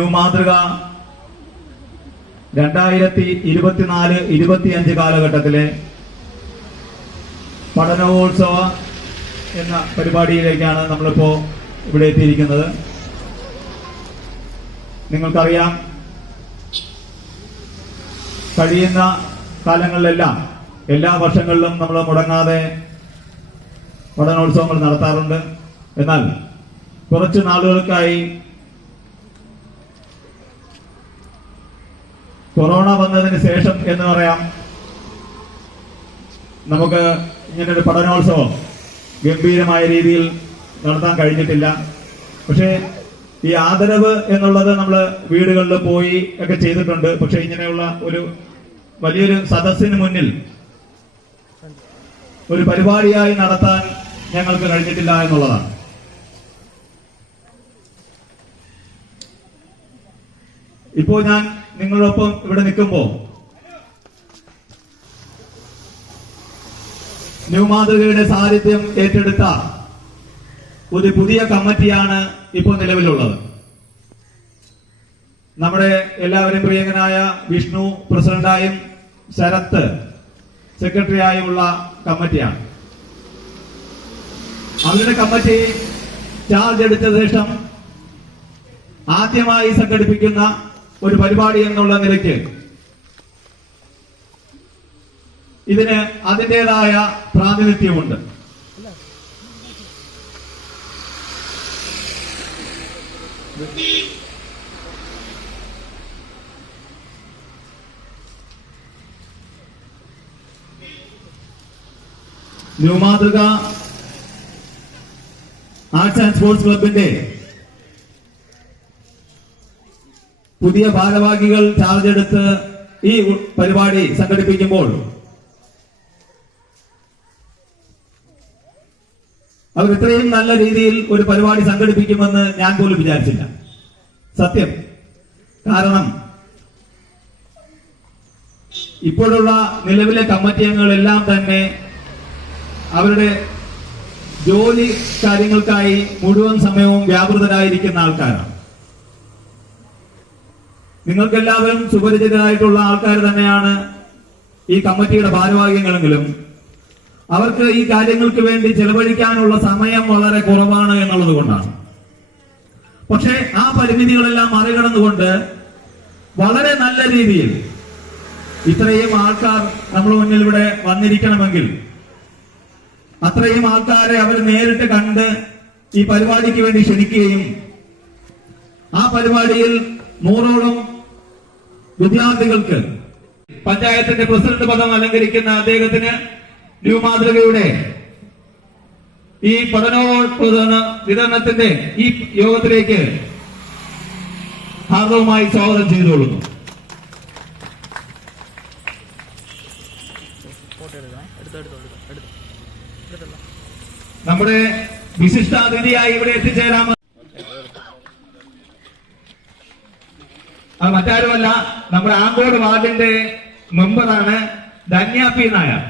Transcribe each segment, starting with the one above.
New മാതൃക 2024-25 കാലഘട്ടത്തിലെ പഠനോത്സവ എന്ന പരിപാടിയിലേക്കാണ് നമ്മളിപ്പോൾ ഇവിടെ എത്തിയിരിക്കുന്നത്. നിങ്ങൾക്കറിയാം, കഴിയുന്ന കാലങ്ങളിലെല്ലാം എല്ലാ വർഷങ്ങളിലും നമ്മൾ മുടങ്ങാതെ പഠനോത്സവങ്ങൾ നടത്താറുണ്ട്. എന്നാൽ കുറച്ച് നാളുകൾക്കായി കൊറോണ വന്നതിന് ശേഷം എന്ന് പറയാം, നമുക്ക് ഇങ്ങനൊരു പഠനോത്സവം ഗംഭീരമായ രീതിയിൽ നടത്താൻ കഴിഞ്ഞിട്ടില്ല. പക്ഷേ ഈ ആദരവ് എന്നുള്ളത് നമ്മൾ വീടുകളിൽ പോയി ഒക്കെ ചെയ്തിട്ടുണ്ട്. പക്ഷെ ഇങ്ങനെയുള്ള ഒരു വലിയൊരു സദസ്സിന് മുന്നിൽ ഒരു പരിപാടിയായി നടത്താൻ ഞങ്ങൾക്ക് കഴിഞ്ഞിട്ടില്ല എന്നുള്ളതാണ്. ഇപ്പോൾ ഞാൻ നിങ്ങളോടൊപ്പം ഇവിടെ നിൽക്കുമ്പോൾ ന്യൂ മാതൃകയുടെ സാന്നിധ്യം ഏറ്റെടുത്ത ഒരു പുതിയ കമ്മിറ്റിയാണ് ഇപ്പോൾ നിലവിലുള്ളത്. നമ്മുടെ എല്ലാവരും പ്രിയങ്കനായ വിഷ്ണു പ്രസിഡന്റായും ശരത്ത് സെക്രട്ടറിയായുമുള്ള കമ്മിറ്റിയാണ്. അവരുടെ കമ്മിറ്റി ചാർജ് എടുത്ത ശേഷം ആദ്യമായി സംഘടിപ്പിക്കുന്ന ഒരു പരിപാടി എന്നുള്ള നിലയ്ക്ക് ഇതിന് അതിൻ്റെതായ പ്രാതിനിധ്യമുണ്ട്. ന്യൂ മാതൃക ആർട്സ് ആൻഡ് സ്പോർട്സ് ക്ലബിന്റെ പുതിയ ഭാരവാഹികൾ ചാർജ് എടുത്ത് ഈ പരിപാടി സംഘടിപ്പിക്കുമ്പോൾ അവർ ഇത്രയും നല്ല രീതിയിൽ ഒരു പരിപാടി സംഘടിപ്പിക്കുമെന്ന് ഞാൻ പോലും വിചാരിച്ചില്ല. സത്യം. കാരണം ഇപ്പോഴുള്ള നിലവിലെ കമ്മിറ്റി അംഗങ്ങളെല്ലാം തന്നെ അവരുടെ ജോലി കാര്യങ്ങൾക്കായി മുഴുവൻ സമയവും വ്യാപൃതരായിരിക്കുന്ന ആൾക്കാരാണ്. നിങ്ങൾക്കെല്ലാവരും സുപരിചിതരായിട്ടുള്ള ആൾക്കാർ തന്നെയാണ് ഈ കമ്മിറ്റിയുടെ ഭാരവാഹികളെങ്കിലും അവർക്ക് ഈ കാര്യങ്ങൾക്ക് വേണ്ടി ചെലവഴിക്കാനുള്ള സമയം വളരെ കുറവാണ് എന്നുള്ളത് കൊണ്ടാണ്. പക്ഷേ ആ പരിമിതികളെല്ലാം മറികടന്നുകൊണ്ട് വളരെ നല്ല രീതിയിൽ ഇത്രയും ആൾക്കാർ നമ്മുടെ മുന്നിൽ ഇവിടെ വന്നിരിക്കണമെങ്കിൽ അത്രയും ആൾക്കാരെ അവർ നേരിട്ട് കണ്ട് ഈ പരിപാടിക്ക് വേണ്ടി ക്ഷണിക്കുകയും ആ പരിപാടിയിൽ 100ഓളം വിദ്യാർത്ഥികൾക്ക് പഞ്ചായത്തിന്റെ പ്രസിഡന്റ് പദം അലങ്കരിക്കുന്ന അദ്ദേഹത്തിന് ന്യൂ മാതൃകയുടെ ഈ പഠനോത്സവ വിതരണത്തിന്റെ ഈ യോഗത്തിലേക്ക് ഹാർദവമായി സ്വാഗതം ചെയ്തുകൊള്ളുന്നു. നമ്മുടെ വിശിഷ്ടാതിഥിയായി ഇവിടെ എത്തിച്ചേരാമെന്ന് അത് മറ്റാരുമല്ല, നമ്മുടെ ആങ്കോട് വാർഡിന്റെ മെമ്പറാണ് ധന്യ പി നായർ.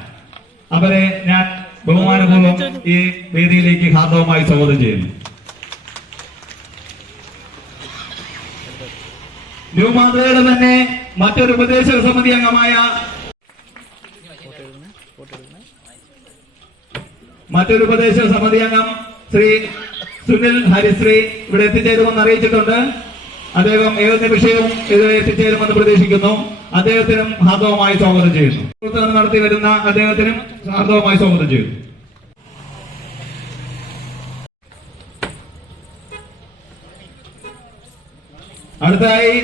അവരെ ഞാൻ ബഹുമാനപൂർവ്വം ഈ വേദിയിലേക്ക് ഹാർദവമായി സ്വാഗതം ചെയ്യുന്നു. ന്യൂ മാതൃകയുടെ തന്നെ മറ്റൊരു ഉപദേശക സമിതി അംഗമായ അംഗം ശ്രീ സുനിൽ ഹരിശ്രീ ഇവിടെ എത്തിച്ചേരുമെന്ന് അറിയിച്ചിട്ടുണ്ട്. അദ്ദേഹം ഏത് നിമിഷവും ഇത് എത്തിച്ചേരുമെന്ന് പ്രതീക്ഷിക്കുന്നു. അദ്ദേഹത്തിനും ഹാർദവമായി സ്വാഗതം ചെയ്യുന്നു. പ്രവർത്തനം നടത്തി വരുന്ന അദ്ദേഹത്തിനും ഹാർദവമായി സ്വാഗതം ചെയ്യുന്നു. അടുത്തതായി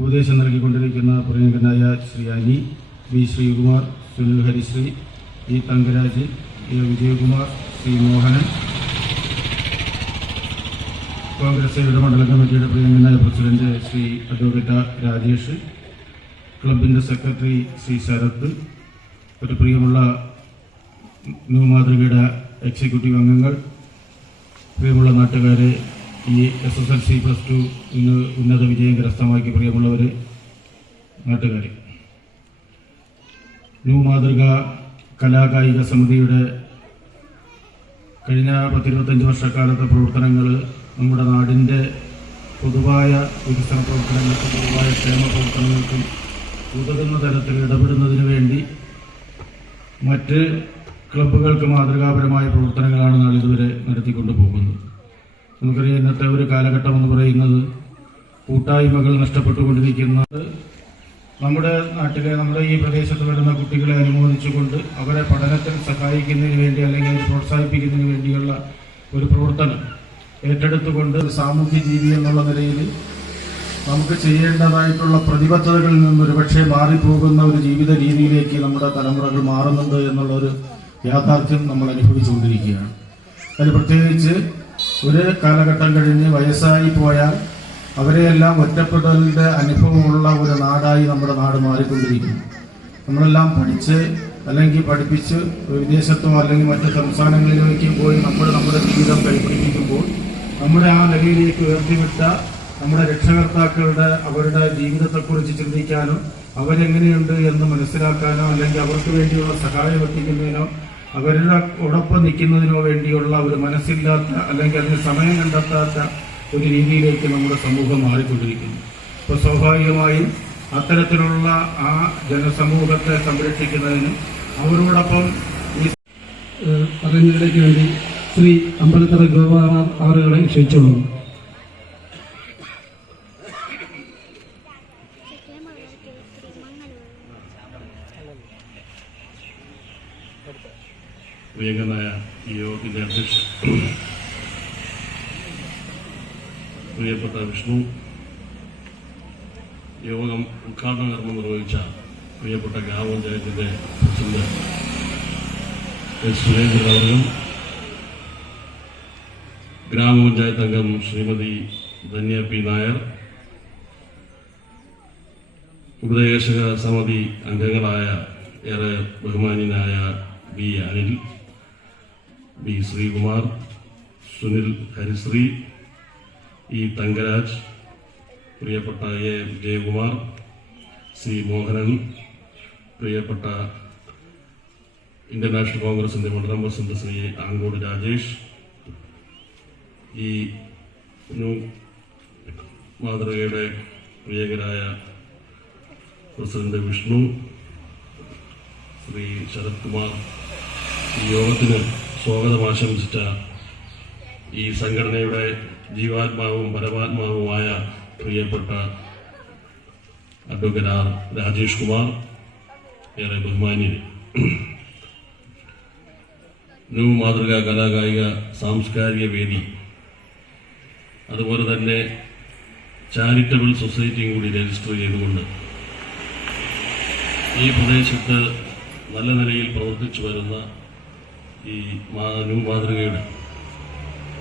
ഉപദേശം നൽകിക്കൊണ്ടിരിക്കുന്ന പ്രിയങ്കനായ Shri Ani, B Sreekumar, Sunil Harisree, E Thankaraj, A Vijayakumar, Shri Mohanan, Congress ഇടമണ്ഡലം കമ്മിറ്റിയുടെ പ്രിയങ്കനായ പ്രസിഡന്റ് ശ്രീ അഡ്വക്കേറ്റ് രാജേഷ്, ക്ലബിൻ്റെ സെക്രട്ടറി ശ്രീ ശരത്, ഒരു പ്രിയമുള്ള ന്യൂ മാതൃകയുടെ എക്സിക്യൂട്ടീവ് അംഗങ്ങൾ, പ്രിയമുള്ള നാട്ടുകാരെ, ഈ SSLC +2 ഇന്ന് ഉന്നത വിജയം കരസ്ഥമാക്കി പ്രിയമുള്ളവരെ, നാട്ടുകാരെ, ന്യൂ മാതൃക കലാകായിക സമിതിയുടെ കഴിഞ്ഞ 10-25 വർഷക്കാലത്തെ പ്രവർത്തനങ്ങൾ നമ്മുടെ നാടിൻ്റെ പൊതുവായ വികസന പ്രവർത്തനങ്ങൾക്കും പൊതുവായ ക്ഷേമ പ്രവർത്തനങ്ങൾക്കും ഉതകുന്ന തരത്തിൽ ഇടപെടുന്നതിന് വേണ്ടി മറ്റ് ക്ലബ്ബുകൾക്ക് മാതൃകാപരമായ പ്രവർത്തനങ്ങളാണ് നാളിതുവരെ നടത്തിക്കൊണ്ടു പോകുന്നത്. നമുക്കറിയാം, ഇന്നത്തെ ഒരു കാലഘട്ടം എന്ന് പറയുന്നത് കൂട്ടായ്മകൾ നഷ്ടപ്പെട്ടുകൊണ്ടിരിക്കുന്നത്. നമ്മുടെ നാട്ടിലെ, നമ്മുടെ ഈ പ്രദേശത്ത് വരുന്ന കുട്ടികളെ അനുമോദിച്ചുകൊണ്ട് അവരെ പഠനത്തിൽ സഹായിക്കുന്നതിന് വേണ്ടി അല്ലെങ്കിൽ പ്രോത്സാഹിപ്പിക്കുന്നതിന് വേണ്ടിയുള്ള ഒരു പ്രവർത്തനം ഏറ്റെടുത്തുകൊണ്ട് സാമൂഹ്യ ജീവി എന്നുള്ള നിലയിൽ നമുക്ക് ചെയ്യേണ്ടതായിട്ടുള്ള പ്രതിബദ്ധതകളിൽ നിന്ന് ഒരുപക്ഷെ മാറിപ്പോകുന്ന ഒരു ജീവിത രീതിയിലേക്ക് നമ്മുടെ തലമുറകൾ മാറുന്നുണ്ട് എന്നുള്ളൊരു യാഥാർത്ഥ്യം നമ്മൾ അനുഭവിച്ചുകൊണ്ടിരിക്കുകയാണ്. അതിൽ പ്രത്യേകിച്ച് ഒരു കാലഘട്ടം കഴിഞ്ഞ് വയസ്സായി പോയാൽ അവരെയെല്ലാം ഒറ്റപ്പെടലിൻ്റെ അനുഭവമുള്ള ഒരു നാടായി നമ്മുടെ നാട് മാറിക്കൊണ്ടിരിക്കുന്നു. നമ്മളെല്ലാം പഠിച്ച് അല്ലെങ്കിൽ പഠിപ്പിച്ച് വിദേശത്തോ അല്ലെങ്കിൽ മറ്റ് സംസ്ഥാനങ്ങളിലേക്ക് പോയി നമ്മുടെ ജീവിതം കൈപിടിപ്പിക്കുമ്പോൾ നമ്മുടെ ആ നിലയിലേക്ക് ഉയർത്തിവിട്ട നമ്മുടെ രക്ഷകർത്താക്കളുടെ അവരുടെ ജീവിതത്തെക്കുറിച്ച് ചിന്തിക്കാനോ അവരെങ്ങനെയുണ്ട് എന്ന് മനസ്സിലാക്കാനോ അല്ലെങ്കിൽ അവർക്ക് വേണ്ടിയുള്ള സഹായം എത്തിക്കുന്നതിനോ അവരുടെ ഒടൊപ്പം നിൽക്കുന്നതിനോ വേണ്ടിയുള്ള ഒരു മനസ്സില്ലാത്ത അല്ലെങ്കിൽ അതിന് സമയം കണ്ടെത്താത്ത ഒരു രീതിയിലേക്ക് നമ്മുടെ സമൂഹം മാറിക്കൊണ്ടിരിക്കുന്നു. അപ്പോൾ സ്വാഭാവികമായും അത്തരത്തിലുള്ള ആ ജനസമൂഹത്തെ സംരക്ഷിക്കുന്നതിനും അവരോടൊപ്പം ഈ പറയുന്നതിലേക്ക് വേണ്ടി ശ്രീ അമ്പലത്തറ ഗോപാലൻ അവരുകളെ ക്ഷണിച്ചോളൂ. പ്രിയങ്കനായ ഈ യോഗത്തിൻ്റെ അധ്യക്ഷൻ പ്രിയപ്പെട്ട വിഷ്ണു, യോഗം ഉദ്ഘാടന കർമ്മം നിർവഹിച്ച പ്രിയപ്പെട്ട ഗ്രാമപഞ്ചായത്തിൻ്റെ പ്രസിഡന്റ് സുരേന്ദ്രൻ അവരും, ഗ്രാമപഞ്ചായത്ത് അംഗം ശ്രീമതി ധന്യ പി നായർ, ഉപദേശക സമിതി അംഗങ്ങളായ ഏറെ ബഹുമാന്യനായ B Anil, B Sreekumar, Sunil Harisree, E Thangaraj, പ്രിയപ്പെട്ട എ വിജയകുമാർ, സി മോഹനൻ, പ്രിയപ്പെട്ട ഇന്ത്യൻ നാഷണൽ കോൺഗ്രസിൻ്റെ മണ്ഡലം പ്രസിഡന്റ് ശ്രീ ആങ്കോട് രാജേഷ്, ഈ ന്യൂ മാതൃകയുടെ പ്രിയകരായ പ്രസിഡന്റ് വിഷ്ണു, ശ്രീ ശരത് കുമാർ, ഈ യോഗത്തിന് സ്വാഗതം ആശംസിച്ച ഈ സംഘടനയുടെ ജീവാത്മാവും പരമാത്മാവുമായ പ്രിയപ്പെട്ട അഡ്വക്കേറ്റ് രാജേഷ് കുമാർ, ഏറെ ബഹുമാന്യർ, ന്യൂ മാതൃക കലാകായിക സാംസ്കാരിക വേദി, അതുപോലെ തന്നെ ചാരിറ്റബിൾ സൊസൈറ്റിയും കൂടി രജിസ്റ്റർ ചെയ്തുകൊണ്ട് ഈ പ്രദേശത്ത് നല്ല നിലയിൽ പ്രവർത്തിച്ചു വരുന്ന ഈ ന്യൂ മാതൃകയുടെ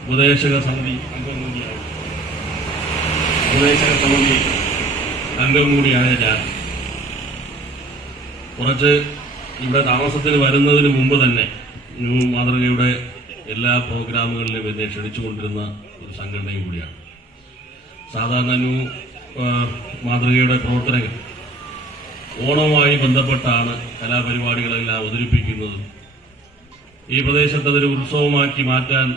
ഉപദേശക സമിതി അംഗം കൂടിയായ ഞാൻ കുറച്ച് ഇവിടെ താമസത്തിന് വരുന്നതിന് മുമ്പ് തന്നെ ന്യൂ മാതൃകയുടെ എല്ലാ പ്രോഗ്രാമുകളിലും എന്നെ ക്ഷണിച്ചുകൊണ്ടിരുന്ന ഒരു സംഘടനയും കൂടിയാണ്. സാധാരണ ന്യൂ മാതൃകയുടെ പ്രവർത്തനങ്ങൾ ഓണവുമായി ബന്ധപ്പെട്ടാണ് കലാപരിപാടികളെല്ലാം അവതരിപ്പിക്കുന്നത്. ഈ പ്രദേശത്ത് അതൊരു ഉത്സവമാക്കി മാറ്റാൻ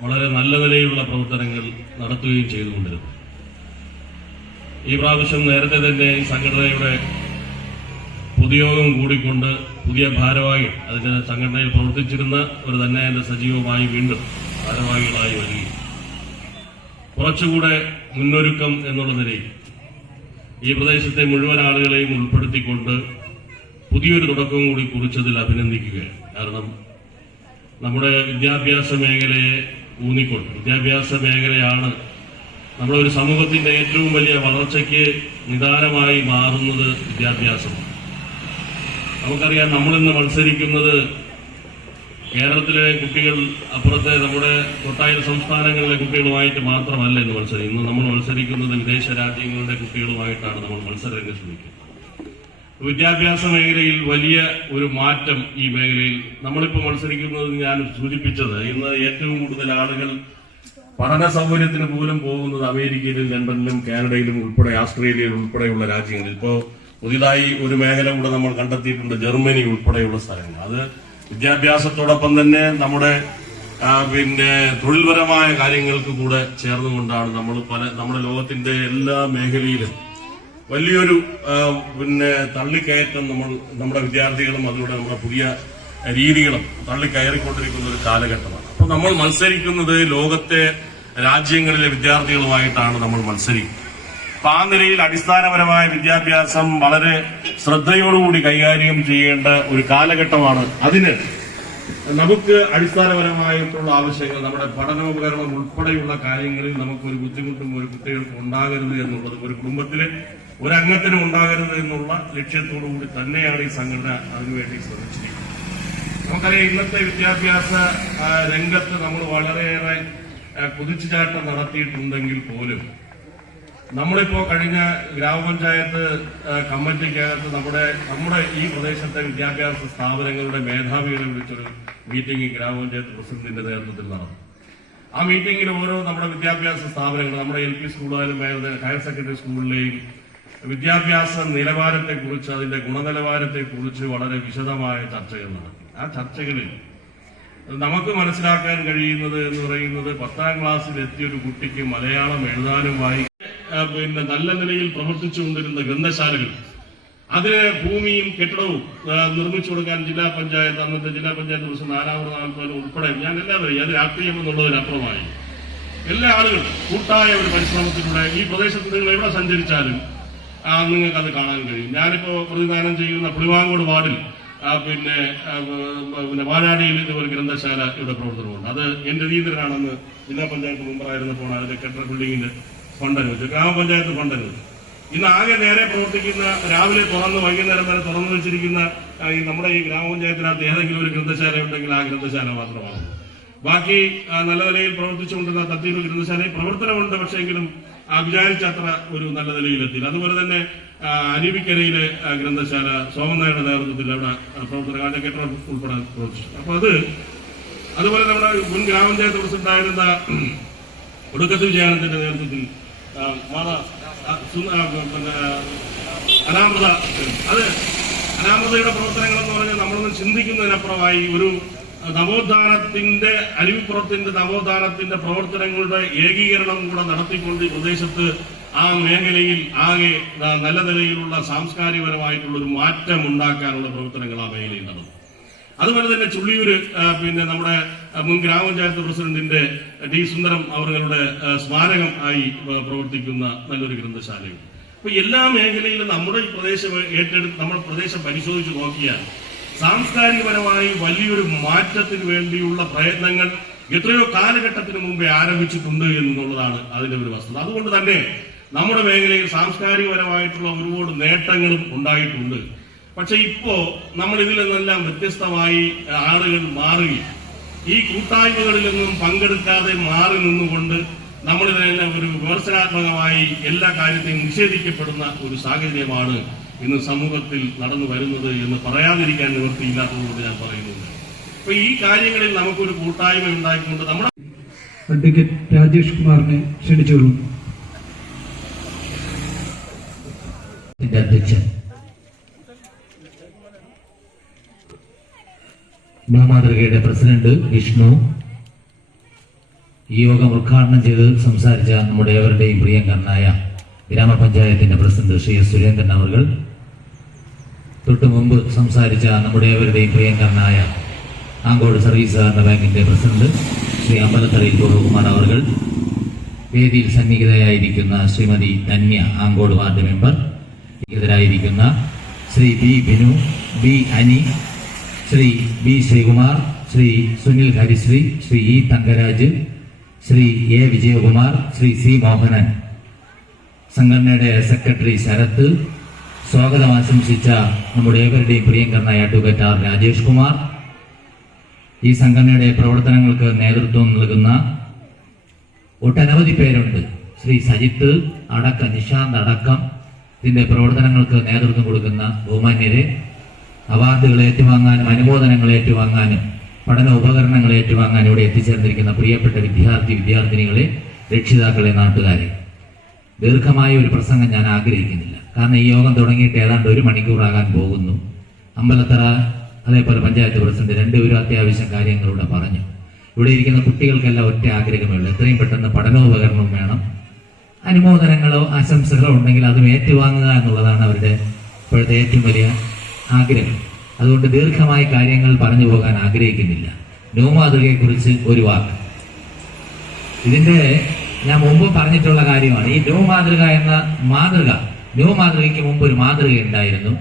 വളരെ നല്ല നിലയിലുള്ള പ്രവർത്തനങ്ങൾ നടത്തുകയും ചെയ്തുകൊണ്ടിരുന്നു. ഈ പ്രാവശ്യം നേരത്തെ തന്നെ ഈ സംഘടനയുടെ പൊതുയോഗം കൂടിക്കൊണ്ട് പുതിയ ഭാരവാഹികൾ, അതിന് സംഘടനയിൽ പ്രവർത്തിച്ചിരുന്ന ഒരു തന്നെ അതിൻ്റെ സജീവമായി വീണ്ടും ഭാരവാഹികളായി വരികയും കുറച്ചുകൂടെ മുന്നൊരുക്കം എന്നുള്ള നിലയിൽ ഈ പ്രദേശത്തെ മുഴുവൻ ആളുകളെയും ഉൾപ്പെടുത്തിക്കൊണ്ട് പുതിയൊരു തുടക്കം കൂടി കുറിച്ചതിൽ അഭിനന്ദിക്കുകയാണ്. കാരണം നമ്മുടെ വിദ്യാഭ്യാസ മേഖലയെ ഊന്നിക്കൊണ്ട്, വിദ്യാഭ്യാസ മേഖലയാണ് നമ്മുടെ ഒരു സമൂഹത്തിന്റെ ഏറ്റവും വലിയ വളർച്ചയ്ക്ക് നിദാനമായി മാറുന്നത് വിദ്യാഭ്യാസമാണ്. നമുക്കറിയാം, നമ്മളിന്ന് മത്സരിക്കുന്നത് കേരളത്തിലെ കുട്ടികൾ അപ്പുറത്തെ നമ്മുടെ തൊട്ടയൽ സംസ്ഥാനങ്ങളിലെ കുട്ടികളുമായിട്ട് മാത്രമല്ല ഇന്ന് മത്സരിക്കുന്നത്. നമ്മൾ മത്സരിക്കുന്നത് വിദേശ രാജ്യങ്ങളുടെ കുട്ടികളുമായിട്ടാണ് നമ്മൾ മത്സരരംഗത്ത് നിൽക്കുന്നത്. വിദ്യാഭ്യാസ മേഖലയിൽ വലിയ ഒരു മാറ്റം ഈ മേഖലയിൽ നമ്മളിപ്പോൾ മത്സരിക്കുന്നത് ഞാൻ സൂചിപ്പിച്ചത്, ഇന്ന് ഏറ്റവും കൂടുതൽ ആളുകൾ പഠന സൗകര്യത്തിന് പോലും പോകുന്നത് അമേരിക്കയിലും ലണ്ടനിലും കാനഡയിലും ഉൾപ്പെടെ ഓസ്ട്രേലിയയിലും ഉൾപ്പെടെയുള്ള രാജ്യങ്ങളിൽ. ഇപ്പോൾ പുതിയതായി ഒരു മേഖല കൂടെ നമ്മൾ കണ്ടെത്തിയിട്ടുണ്ട്, ജർമ്മനി ഉൾപ്പെടെയുള്ള സ്ഥലങ്ങൾ. അത് വിദ്യാഭ്യാസത്തോടൊപ്പം തന്നെ നമ്മുടെ തൊഴിൽപരമായ കാര്യങ്ങൾക്ക് കൂടെ ചേർന്നുകൊണ്ടാണ് നമ്മുടെ ലോകത്തിന്റെ എല്ലാ മേഖലയിലും വലിയൊരു തള്ളിക്കയറ്റം നമ്മുടെ വിദ്യാർത്ഥികളും അതിലൂടെ നമ്മുടെ പുതിയ രീതികളും തള്ളിക്കയറിക്കൊണ്ടിരിക്കുന്ന ഒരു കാലഘട്ടമാണ്. അപ്പൊ നമ്മൾ മത്സരിക്കുന്നത് ലോകത്തെ രാജ്യങ്ങളിലെ വിദ്യാർത്ഥികളുമായിട്ടാണ് നമ്മൾ മത്സരിക്കുന്നത്. അപ്പൊ ആ നിലയിൽ അടിസ്ഥാനപരമായ വിദ്യാഭ്യാസം വളരെ ശ്രദ്ധയോടുകൂടി കൈകാര്യം ചെയ്യേണ്ട ഒരു കാലഘട്ടമാണ്. അതിന് നമുക്ക് അടിസ്ഥാനപരമായിട്ടുള്ള ആവശ്യങ്ങൾ, നമ്മുടെ പഠനോപകരണം ഉൾപ്പെടെയുള്ള കാര്യങ്ങളിൽ നമുക്കൊരു ബുദ്ധിമുട്ടും ഒരു കുട്ടികൾക്ക് ഉണ്ടാകരുത് എന്നുള്ളത്, ഒരു കുടുംബത്തിലെ ഒരംഗത്തിനും ഉണ്ടാകരുത് എന്നുള്ള ലക്ഷ്യത്തോടുകൂടി തന്നെയാണ് ഈ സംഘടന അതിനുവേണ്ടി ശ്രമിച്ചിരിക്കുന്നത്. നമുക്കറിയാം, ഇന്നത്തെ വിദ്യാഭ്യാസ രംഗത്ത് നമ്മൾ വളരെയേറെ കുതിച്ചുചാട്ടം നടത്തിയിട്ടുണ്ടെങ്കിൽ പോലും നമ്മളിപ്പോ കഴിഞ്ഞ ഗ്രാമപഞ്ചായത്ത് കമ്മിറ്റിക്കകത്ത് നമ്മുടെ ഈ പ്രദേശത്തെ വിദ്യാഭ്യാസ സ്ഥാപനങ്ങളുടെ മേധാവികളെ വിളിച്ചൊരു മീറ്റിംഗ് ഗ്രാമപഞ്ചായത്ത് പ്രസിഡന്റിന്റെ നേതൃത്വത്തിൽ നടന്നു. ആ മീറ്റിംഗിൽ ഓരോ നമ്മുടെ വിദ്യാഭ്യാസ സ്ഥാപനങ്ങൾ, നമ്മുടെ LP സ്കൂളുകളിലും ഹയർ സെക്കൻഡറി സ്കൂളിലെയും വിദ്യാഭ്യാസ നിലവാരത്തെക്കുറിച്ച്, അതിന്റെ ഗുണനിലവാരത്തെക്കുറിച്ച് വളരെ വിശദമായ ചർച്ചകൾ നടത്തി. ആ ചർച്ചകളിൽ നമുക്ക് മനസ്സിലാക്കാൻ കഴിയുന്നത് എന്ന് പറയുന്നത്, 10ാം ക്ലാസ്സിൽ എത്തിയൊരു കുട്ടിക്ക് മലയാളം എഴുതാനും നല്ല നിലയിൽ പ്രവർത്തിച്ചുകൊണ്ടിരുന്ന ഗ്രന്ഥശാലകൾ, അതിന് ഭൂമിയും കെട്ടിടവും നിർമ്മിച്ചു കൊടുക്കാൻ അന്നത്തെ ജില്ലാ പഞ്ചായത്ത് പ്രസിഡന്റ് 4ാമത് 4ാമത് ഉൾപ്പെടെ ഞാൻ എല്ലാവരെയും, അത് രാഷ്ട്രീയം എന്നുള്ളതിനപ്പുറമായി എല്ലാ ആളുകളും കൂട്ടായ ഒരു പരിശ്രമത്തിലൂടെ ഈ പ്രദേശത്ത് നിങ്ങൾ എവിടെ സഞ്ചരിച്ചാലും നിങ്ങൾക്കത് കാണാൻ കഴിയും. ഞാനിപ്പോ പ്രതിദാനം ചെയ്യുന്ന പുളിവാങ്കോട് വാർഡിൽ വാഴാടിയിൽ ഇതുപോലെ ഗ്രന്ഥശാല ഇവിടെ പ്രവർത്തനമുണ്ട്. അത് എന്റെ രീതിയിലാണെന്ന് ജില്ലാ പഞ്ചായത്ത് മെമ്പറായിരുന്നപ്പോൾ അതിന്റെ കെട്ടിട ബിൽഡിങ്ങിന് ഫണ്ട് അനുവദിച്ചു, ഗ്രാമപഞ്ചായത്ത് ഫണ്ട് അനുവദിച്ചു. ഇന്ന് ആകെ നേരെ പ്രവർത്തിക്കുന്ന, രാവിലെ തുറന്ന് വൈകുന്നേരം വരെ തുറന്നു വെച്ചിരിക്കുന്ന നമ്മുടെ ഈ ഗ്രാമപഞ്ചായത്തിനകത്ത് ഏതെങ്കിലും ഒരു ഗ്രന്ഥശാല ഉണ്ടെങ്കിൽ ആ ഗ്രന്ഥശാല മാത്രമാണ്. ബാക്കി നല്ല നിലയിൽ പ്രവർത്തിച്ചുകൊണ്ടിരുന്ന തത്തീരു ഗ്രന്ഥശാലയിൽ പ്രവർത്തനമുണ്ട്, പക്ഷെങ്കിലും വിചാരിച്ച അത്ര ഒരു നല്ല നിലയിലെത്തിയില്ല. അതുപോലെ തന്നെ അരുവിക്കരയിലെ ഗ്രന്ഥശാല സോമനായുടെ നേതൃത്വത്തിൽ അവിടെ പ്രവർത്തനം കെട്ടിടം ഉൾപ്പെടെ പ്രവർത്തിച്ചു. അപ്പൊ അതുപോലെ നമ്മുടെ മുൻ ഗ്രാമപഞ്ചായത്ത് പ്രസിഡന്റായിരുന്ന ഒടുക്കത്ത് വിജയാനന്ദന്റെ നേതൃത്വത്തിൽ അനാമൃത, അത് അനാമൃതയുടെ പ്രവർത്തനങ്ങൾ എന്ന് പറഞ്ഞാൽ നമ്മളൊന്നും ചിന്തിക്കുന്നതിനപ്പുറമായി ഒരു നവോത്ഥാനത്തിന്റെ അരുവിപ്പുറത്തിന്റെ നവോത്ഥാനത്തിന്റെ പ്രവർത്തനങ്ങളുടെ ഏകീകരണം കൂടെ നടത്തിക്കൊണ്ട് ഈ പ്രദേശത്ത് ആ മേഖലയിൽ ആകെ നല്ല നിലയിലുള്ള സാംസ്കാരികപരമായിട്ടുള്ള ഒരു മാറ്റം ഉണ്ടാക്കാനുള്ള പ്രവർത്തനങ്ങൾ ആ മേഖലയിൽ നടന്നു. അതുപോലെ തന്നെ ചുള്ളിയൂര് നമ്മുടെ മുൻ ഗ്രാമപഞ്ചായത്ത് പ്രസിഡന്റിന്റെ ടി സുന്ദരം അവരുടെ സ്മാരകം ആയി പ്രവർത്തിക്കുന്ന നല്ലൊരു ഗ്രന്ഥശാലയും. അപ്പൊ എല്ലാ മേഖലയിലും നമ്മുടെ ഈ പ്രദേശം നമ്മുടെ പ്രദേശം പരിശോധിച്ച് നോക്കിയാൽ സാംസ്കാരികപരമായി വലിയൊരു മാറ്റത്തിന് വേണ്ടിയുള്ള പ്രയത്നങ്ങൾ എത്രയോ കാലഘട്ടത്തിന് മുമ്പേ ആരംഭിച്ചിട്ടുണ്ട് എന്നുള്ളതാണ് അതിന്റെ ഒരു വസ്തുത. അതുകൊണ്ട് തന്നെ നമ്മുടെ മേഖലയിൽ സാംസ്കാരികപരമായിട്ടുള്ള ഒരുപാട് നേട്ടങ്ങളും ഉണ്ടായിട്ടുണ്ട്. പക്ഷെ ഇപ്പോ നമ്മൾ ഇതിൽ നിന്നെല്ലാം വ്യത്യസ്തമായി ആളുകൾ മാറുകയും ഈ കൂട്ടായ്മകളിൽ നിന്നും പങ്കെടുക്കാതെ മാറി നിന്നുകൊണ്ട് നമ്മളിതെല്ലാം ഒരു വിമർശനാത്മകമായി എല്ലാ കാര്യത്തെയും നിഷേധിക്കപ്പെടുന്ന ഒരു സാഹചര്യമാണ് ഇന്ന് സമൂഹത്തിൽ നടന്നു വരുന്നത് എന്ന് പറയാതിരിക്കാൻ നിവൃത്തിയില്ലാത്തതുകൊണ്ട് ഞാൻ പറയുന്നുണ്ട്. അപ്പൊ ഈ കാര്യങ്ങളിൽ നമുക്കൊരു കൂട്ടായ്മ ഉണ്ടായിക്കൊണ്ട് നമ്മുടെ അഡ്വക്കേറ്റ് രാജേഷ് കുമാറിനെ ക്ഷണിച്ചോളൂ. അധ്യക്ഷൻ മാതൃകയുടെ പ്രസിഡന്റ് വിഷ്ണു, ഈ യോഗം ഉദ്ഘാടനം ചെയ്ത് സംസാരിച്ച നമ്മുടെ ഏവരുടെയും പ്രിയങ്കരനായ ഗ്രാമപഞ്ചായത്തിന്റെ പ്രസിഡന്റ് ശ്രീ സുരേന്ദ്രൻ അവർ, തൊട്ടു മുമ്പ് സംസാരിച്ച നമ്മുടെ ഏവരുടെയും പ്രിയങ്കരനായ ആങ്കോട് സർവീസ് സഹകരണ ബാങ്കിന്റെ പ്രസിഡന്റ് ശ്രീ അമ്പലത്തറയിൽ ഗോപകുമാർ അവർ, വേദിയിൽ സന്നിഹിതയായിരിക്കുന്ന ശ്രീമതി ധന്യ ആങ്കോട് വാർഡ് മെമ്പർ, സന്നിഹിതരായിരിക്കുന്ന Shri B Binu, B Ani, Shri B Sreekumar, Shri Sunil Harisree, Shri E Thankaraj, Shri A Vijayakumar, Shri C Mohanan, സംഘടനയുടെ സെക്രട്ടറി ശരത്ത്, സ്വാഗതം ആശംസിച്ച നമ്മുടെ ഏവരുടെയും പ്രിയങ്കരനായ അഡ്വക്കേറ്റ് ആർ രാജേഷ് കുമാർ, ഈ സംഘടനയുടെ പ്രവർത്തനങ്ങൾക്ക് നേതൃത്വം നൽകുന്ന ഒട്ടനവധി പേരുണ്ട്. ശ്രീ സജിത്ത് അടക്കം, നിശാന്ത് അടക്കം ഇതിന്റെ പ്രവർത്തനങ്ങൾക്ക് നേതൃത്വം കൊടുക്കുന്ന ബഹുമാന്യരെ, അവാർഡുകൾ ഏറ്റുവാങ്ങാനും അനുമോദനങ്ങൾ ഏറ്റുവാങ്ങാനും പഠന ഉപകരണങ്ങൾ ഏറ്റുവാങ്ങാനും ഇവിടെ എത്തിച്ചേർന്നിരിക്കുന്ന പ്രിയപ്പെട്ട വിദ്യാർത്ഥിനികളെ, രക്ഷിതാക്കളെ, നാട്ടുകാരെ, ദീർഘമായ ഒരു പ്രസംഗം ഞാൻ ആഗ്രഹിക്കുന്നില്ല. കാരണം ഈ യോഗം തുടങ്ങിയിട്ട് ഏതാണ്ട് 1 മണിക്കൂറാകാൻ പോകുന്നു. അമ്പലത്തറ അതേപോലെ പഞ്ചായത്ത് പ്രസിഡന്റ് രണ്ടുപേരും അത്യാവശ്യം കാര്യങ്ങളിലൂടെ പറഞ്ഞു. ഇവിടെ ഇരിക്കുന്ന കുട്ടികൾക്കെല്ലാം ഒറ്റ ആഗ്രഹമേ ഉള്ളൂ, എത്രയും പെട്ടെന്ന് പഠനോപകരണവും വേണം, അനുമോദനങ്ങളോ ആശംസകളോ ഉണ്ടെങ്കിൽ അതും ഏറ്റുവാങ്ങുക എന്നുള്ളതാണ് അവരുടെ ഇപ്പോഴത്തെ ഏറ്റവും വലിയ ആഗ്രഹം. അതുകൊണ്ട് ദീർഘമായ കാര്യങ്ങൾ പറഞ്ഞു പോകാൻ ആഗ്രഹിക്കുന്നില്ല. ന്യൂ മാതൃകയെക്കുറിച്ച് ഒരു വാക്ക്. ഇതിന്റെ ഞാൻ മുമ്പ് പറഞ്ഞിട്ടുള്ള കാര്യമാണ്. ഈ ന്യൂ മാതൃക എന്ന ന്യൂ മാതൃകയ്ക്ക് മുമ്പ് ഒരു മാതൃക ഉണ്ടായിരുന്നു.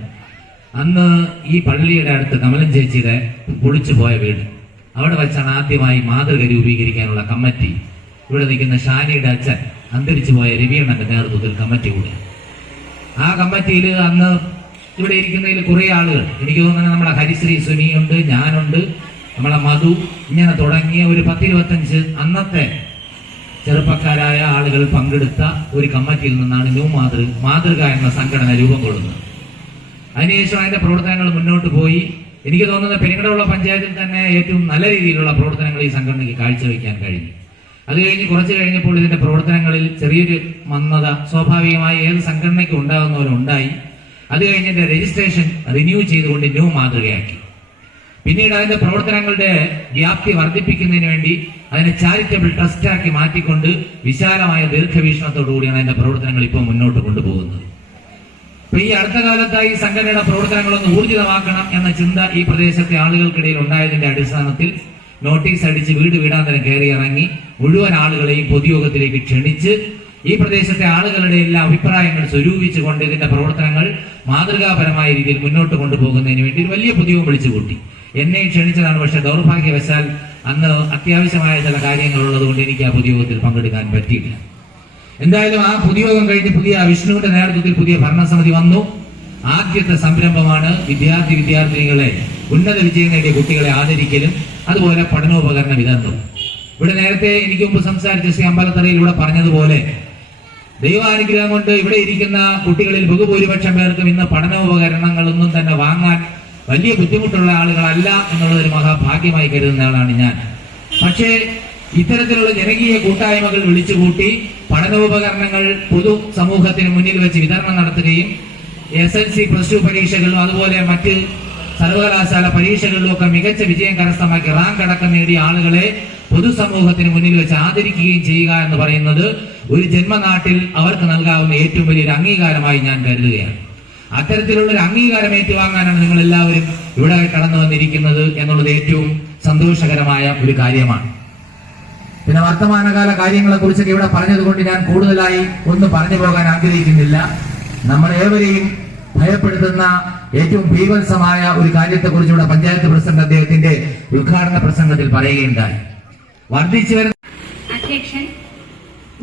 അന്ന് ഈ പള്ളിയുടെ അടുത്ത് കമലൻ ചേച്ചിയുടെ പൊളിച്ചു പോയ വീട്, അവിടെ വെച്ചാണ് ആദ്യമായി മാതൃക രൂപീകരിക്കാനുള്ള കമ്മിറ്റി, ഇവിടെ നിൽക്കുന്ന ഷാനിയുടെ അച്ഛൻ അന്തരിച്ചു പോയ രവിയണ്ണന്റെ നേതൃത്വത്തിൽ കമ്മിറ്റി കൂടി. ആ കമ്മിറ്റിയിൽ അന്ന് ഇവിടെ ഇരിക്കുന്നതിൽ കുറെ ആളുകൾ, എനിക്ക് തോന്നുന്നത് നമ്മുടെ ഹരിശ്രീ സുനിയുണ്ട്, ഞാനുണ്ട്, നമ്മളെ മധു, ഇങ്ങനെ തുടങ്ങിയ ഒരു 10-25 അന്നത്തെ ചെറുപ്പക്കാരായ ആളുകൾ പങ്കെടുത്ത ഒരു കമ്മിറ്റിയിൽ നിന്നാണ് ന്യൂ മാതൃക എന്ന സംഘടന രൂപം കൊള്ളുന്നത്. അതിനുശേഷം അതിന്റെ പ്രവർത്തനങ്ങൾ മുന്നോട്ട് പോയി. എനിക്ക് തോന്നുന്നത് പെരിങ്ങടവിള പഞ്ചായത്തിൽ തന്നെ ഏറ്റവും നല്ല രീതിയിലുള്ള പ്രവർത്തനങ്ങൾ ഈ സംഘടനയ്ക്ക് കാഴ്ചവെക്കാൻ കഴിഞ്ഞു. അത് കഴിഞ്ഞ് കുറച്ച് കഴിഞ്ഞപ്പോൾ ഇതിന്റെ പ്രവർത്തനങ്ങളിൽ ചെറിയൊരു മന്ദത സ്വാഭാവികമായി ഏത് സംഘടനയ്ക്കും ഉണ്ടാകുന്ന പോലെ ഉണ്ടായി. അത് കഴിഞ്ഞിട്ട് രജിസ്ട്രേഷൻ റിന്യൂ ചെയ്തുകൊണ്ട് ന്യൂ മാതൃകയാക്കി. പിന്നീട് അതിന്റെ പ്രവർത്തനങ്ങളുടെ വ്യാപ്തി വർദ്ധിപ്പിക്കുന്നതിന് വേണ്ടി അതിനെ ചാരിറ്റബിൾ ട്രസ്റ്റാക്കി മാറ്റിക്കൊണ്ട് വിശാലമായ ദീർഘവീക്ഷണത്തോടു കൂടിയാണ് അതിന്റെ പ്രവർത്തനങ്ങൾ ഇപ്പോൾ മുന്നോട്ട് കൊണ്ടുപോകുന്നത്. അപ്പൊ ഈ അടുത്ത കാലത്തായി സംഘടനയുടെ പ്രവർത്തനങ്ങളൊന്ന് ഊർജിതമാക്കണം എന്ന ചിന്ത ഈ പ്രദേശത്തെ ആളുകൾക്കിടയിൽ ഉണ്ടായതിന്റെ അടിസ്ഥാനത്തിൽ നോട്ടീസ് അടിച്ച് വീടാന്തരം കയറി ഇറങ്ങി മുഴുവൻ ആളുകളെയും പൊതുയോഗത്തിലേക്ക് ക്ഷണിച്ച് ഈ പ്രദേശത്തെ ആളുകളുടെ എല്ലാ അഭിപ്രായങ്ങൾ സ്വരൂപിച്ചുകൊണ്ട് ഇതിന്റെ പ്രവർത്തനങ്ങൾ മാതൃകാപരമായ രീതിയിൽ മുന്നോട്ട് കൊണ്ടുപോകുന്നതിന് വേണ്ടി ഒരു വലിയ പൊതുയോഗം വിളിച്ചു കൂട്ടി. എന്നെ ക്ഷണിച്ചതാണ്. പക്ഷെ ദൗർഭാഗ്യവശാൽ അന്ന് അത്യാവശ്യമായ ചില കാര്യങ്ങൾ ഉള്ളതുകൊണ്ട് എനിക്ക് ആ പൊതുയോഗത്തിൽ പങ്കെടുക്കാൻ പറ്റിയില്ല. എന്തായാലും ആ പൊതുയോഗം കഴിഞ്ഞ് വിഷ്ണുവിന്റെ നേതൃത്വത്തിൽ പുതിയ ഭരണസമിതി വന്നു. ആദ്യത്തെ സംരംഭമാണ് വിദ്യാർത്ഥിനികളെ, ഉന്നത വിജയം നേടിയ കുട്ടികളെ ആദരിക്കലും അതുപോലെ പഠനോപകരണ വിതരണവും. ഇവിടെ നേരത്തെ എനിക്ക് മുമ്പ് സംസാരിച്ച ശ്രീ അമ്പലത്തറയിൽ ഇവിടെ പറഞ്ഞതുപോലെ ദൈവാനുഗ്രഹം കൊണ്ട് ഇവിടെ ഇരിക്കുന്ന കുട്ടികളിൽ ബഹുഭൂരിപക്ഷം പേർക്കും ഇന്ന് പഠനോപകരണങ്ങളൊന്നും തന്നെ വാങ്ങാൻ വലിയ ബുദ്ധിമുട്ടുള്ള ആളുകളല്ല എന്നുള്ളതൊരു മഹാഭാഗ്യമായി കരുതുന്ന ആളാണ് ഞാൻ. പക്ഷേ ഇത്തരത്തിലുള്ള ജനകീയ കൂട്ടായ്മകൾ വിളിച്ചുകൂട്ടി പഠനോപകരണങ്ങൾ പൊതു സമൂഹത്തിന് മുന്നിൽ വെച്ച് വിതരണം നടത്തുകയും SLC +2 പരീക്ഷകളിലും അതുപോലെ മറ്റ് സർവകലാശാല പരീക്ഷകളിലും ഒക്കെ മികച്ച വിജയം കരസ്ഥമാക്കി റാങ്ക് അടക്കം നേടിയ ആളുകളെ പൊതുസമൂഹത്തിന് മുന്നിൽ വെച്ച് ആദരിക്കുകയും ചെയ്യുക എന്ന് പറയുന്നത് ഒരു ജന്മനാട്ടിൽ അവർക്ക് നൽകാവുന്ന ഏറ്റവും വലിയൊരു അംഗീകാരമായി ഞാൻ കരുതുകയാണ്. അത്തരത്തിലുള്ള ഒരു അംഗീകാരം ഏറ്റുവാങ്ങാനാണ് നിങ്ങൾ എല്ലാവരും ഇവിടെ കടന്നു വന്നിരിക്കുന്നത് എന്നുള്ളത് ഏറ്റവും സന്തോഷകരമായ ഒരു കാര്യമാണ്. പിന്നെ വർത്തമാനകാല കാര്യങ്ങളെ കുറിച്ചൊക്കെ ഇവിടെ പറഞ്ഞതുകൊണ്ട് ഞാൻ കൂടുതലായി ഒന്നും പറഞ്ഞു പോകാൻ ആഗ്രഹിക്കുന്നില്ല. നമ്മളേവരെയും ഭയപ്പെടുത്തുന്ന ഏറ്റവും ഭീവത്സമായ ഒരു കാര്യത്തെക്കുറിച്ച് ഇവിടെ പഞ്ചായത്ത് പ്രസിഡന്റ് അദ്ദേഹത്തിന്റെ ഉദ്ഘാടന പ്രസംഗത്തിൽ പറയുകയുണ്ടായി. വർദ്ധിച്ചു വരുന്ന അധ്യക്ഷൻ,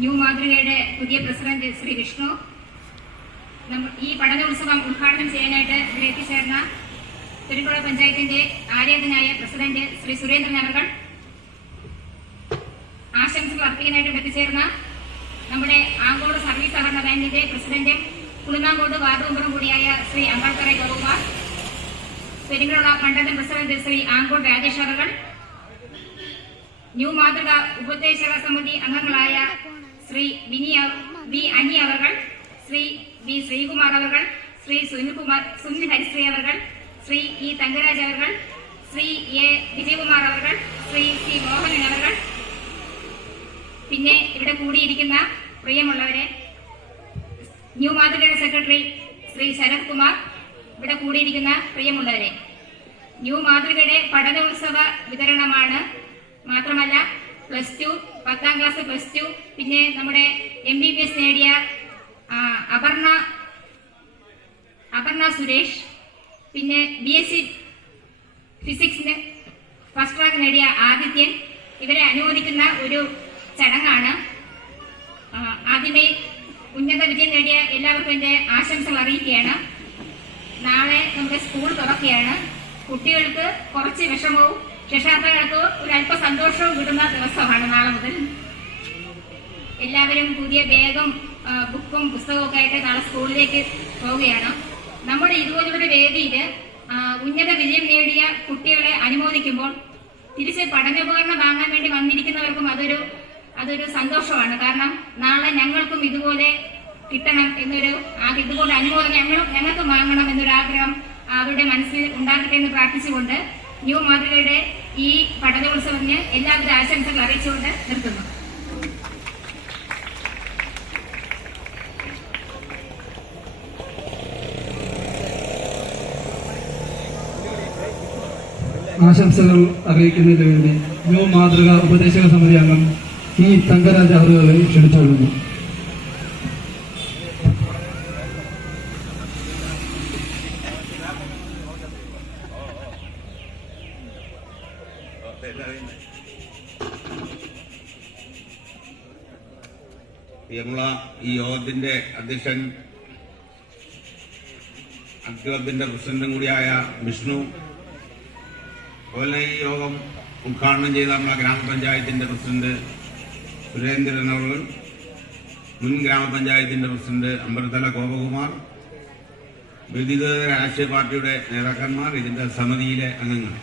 ന്യൂ മാതൃകയുടെ പുതിയ പ്രസിഡന്റ് ശ്രീ വിഷ്ണു, ഈ പഠനോത്സവം ഉദ്ഘാടനം ചെയ്യാനായിട്ട് ഇവിടെ എത്തിച്ചേർന്ന പെരിങ്ങടവിള പഞ്ചായത്തിന്റെ ആരാധനായ പ്രസിഡന്റ് ശ്രീ സുരേന്ദ്രൻ അവർ, ആശംസകൾ അർപ്പിക്കാനായിട്ട് ഇവിടെ എത്തിച്ചേർന്ന നമ്മുടെ ആങ്കോട് സർവീസ് സഹകരണ ബാങ്കിന്റെ പ്രസിഡന്റും കുളുന്നാങ്കോട് വാർഡ് മെമ്പറും കൂടിയായ ശ്രീ അമ്പലത്തറ ഗോകുമാർ, പെരിങ്ങടവിള മണ്ഡലം പ്രസിഡന്റ് ശ്രീ ആങ്കോട് രാജേഷ് അവർ, ന്യൂ മാതൃക ഉപദേശക സമിതി അംഗങ്ങളായ ശ്രീ വി അനി അവർ, ശ്രീ വി ശ്രീകുമാർ അവർ, ശ്രീ സുനിൽ ഹരിശ്രീ അവർ, ശ്രീ ഇ തങ്കരാജ് അവർ, ശ്രീ എ വിജയകുമാർ അവർ, ശ്രീ സി മോഹനൻ അവർ, പിന്നെ ഇവിടെ കൂടിയിരിക്കുന്ന പ്രിയമുള്ളവരെ, ന്യൂ മാതൃകയുടെ സെക്രട്ടറി ശ്രീ ശരത് കുമാർ, ഇവിടെ കൂടിയിരിക്കുന്ന പ്രിയമുള്ളവരെ, ന്യൂ മാതൃകയുടെ പഠനോത്സവ വിതരണമാണ്. മാത്രമല്ല +2, 10ാം ക്ലാസ് +2, പിന്നെ നമ്മുടെ MBBS നേടിയ അപർണ സുരേഷ്, പിന്നെ BSc ഫിസിക്സിന് ഫസ്റ്റ് റാങ്ക് നേടിയ ആദിത്യൻ, ഇവരെ അനുമോദിക്കുന്ന ഒരു ചടങ്ങാണ്. ആദ്യമേ ഉന്നത വിജയം നേടിയ എല്ലാവർക്കും എൻ്റെ ആശംസകൾ അറിയിക്കുകയാണ്. നാളെ നമ്മുടെ സ്കൂൾ തുറക്കുകയാണ്. കുട്ടികൾക്ക് കുറച്ച് വിഷമവും രക്ഷാകർത്താക്കൾക്ക് ഒരല്പ സന്തോഷവും കിട്ടുന്ന ദിവസമാണ് നാളെ മുതൽ. എല്ലാവരും പുതിയ ബാഗും ബുക്കും പുസ്തകവും ഒക്കെ ആയിട്ട് നാളെ സ്കൂളിലേക്ക് പോവുകയാണ്. നമ്മുടെ ഇതുപോലുള്ള വേദിയിൽ ഉന്നത വിജയം നേടിയ കുട്ടികളെ അനുമോദിക്കുമ്പോൾ തിരിച്ച് പഠനോപകരണം വാങ്ങാൻ വേണ്ടി വന്നിരിക്കുന്നവർക്കും അതൊരു സന്തോഷമാണ്. കാരണം നാളെ ഞങ്ങൾക്കും ഇതുപോലെ കിട്ടണം എന്നൊരു ഇതുപോലെ അനുമോദനം ഞങ്ങൾക്ക് വാങ്ങണം എന്നൊരു ആഗ്രഹം അവരുടെ മനസ്സിൽ ഉണ്ടാകട്ടെ എന്ന് പ്രാർത്ഥിച്ചുകൊണ്ട് ന്യൂ മാതൃകയുടെ ഈ പഠനോത്സവത്തിന് എല്ലാവിധ ആശംസകൾ അറിയിച്ചുകൊണ്ട് നിർത്തുന്നു. ആശംസകൾ അറിയിക്കുന്നതിന് വേണ്ടി ന്യൂ മാതൃക ഉപദേശക സമിതി അംഗം ഈ തങ്കരാജ് അവറുകളെ ക്ഷണിച്ചുകൊള്ളുന്നു. ഈ യോഗത്തിന്റെ അധ്യക്ഷൻ ക്ലബിന്റെ പ്രസിഡന്റും കൂടിയായ വിഷ്ണു, അതുപോലെ ഈ യോഗം ഉദ്ഘാടനം ചെയ്ത നമ്മളെ ഗ്രാമപഞ്ചായത്തിന്റെ പ്രസിഡന്റ് സുരേന്ദ്രൻ അവർ, മുൻ ഗ്രാമപഞ്ചായത്തിന്റെ പ്രസിഡന്റ് അമ്പലത്തല ഗോപകുമാർ, വിവിധ രാഷ്ട്രീയ പാർട്ടിയുടെ നേതാക്കന്മാർ, ഇതിന്റെ സമിതിയിലെ അംഗങ്ങൾ,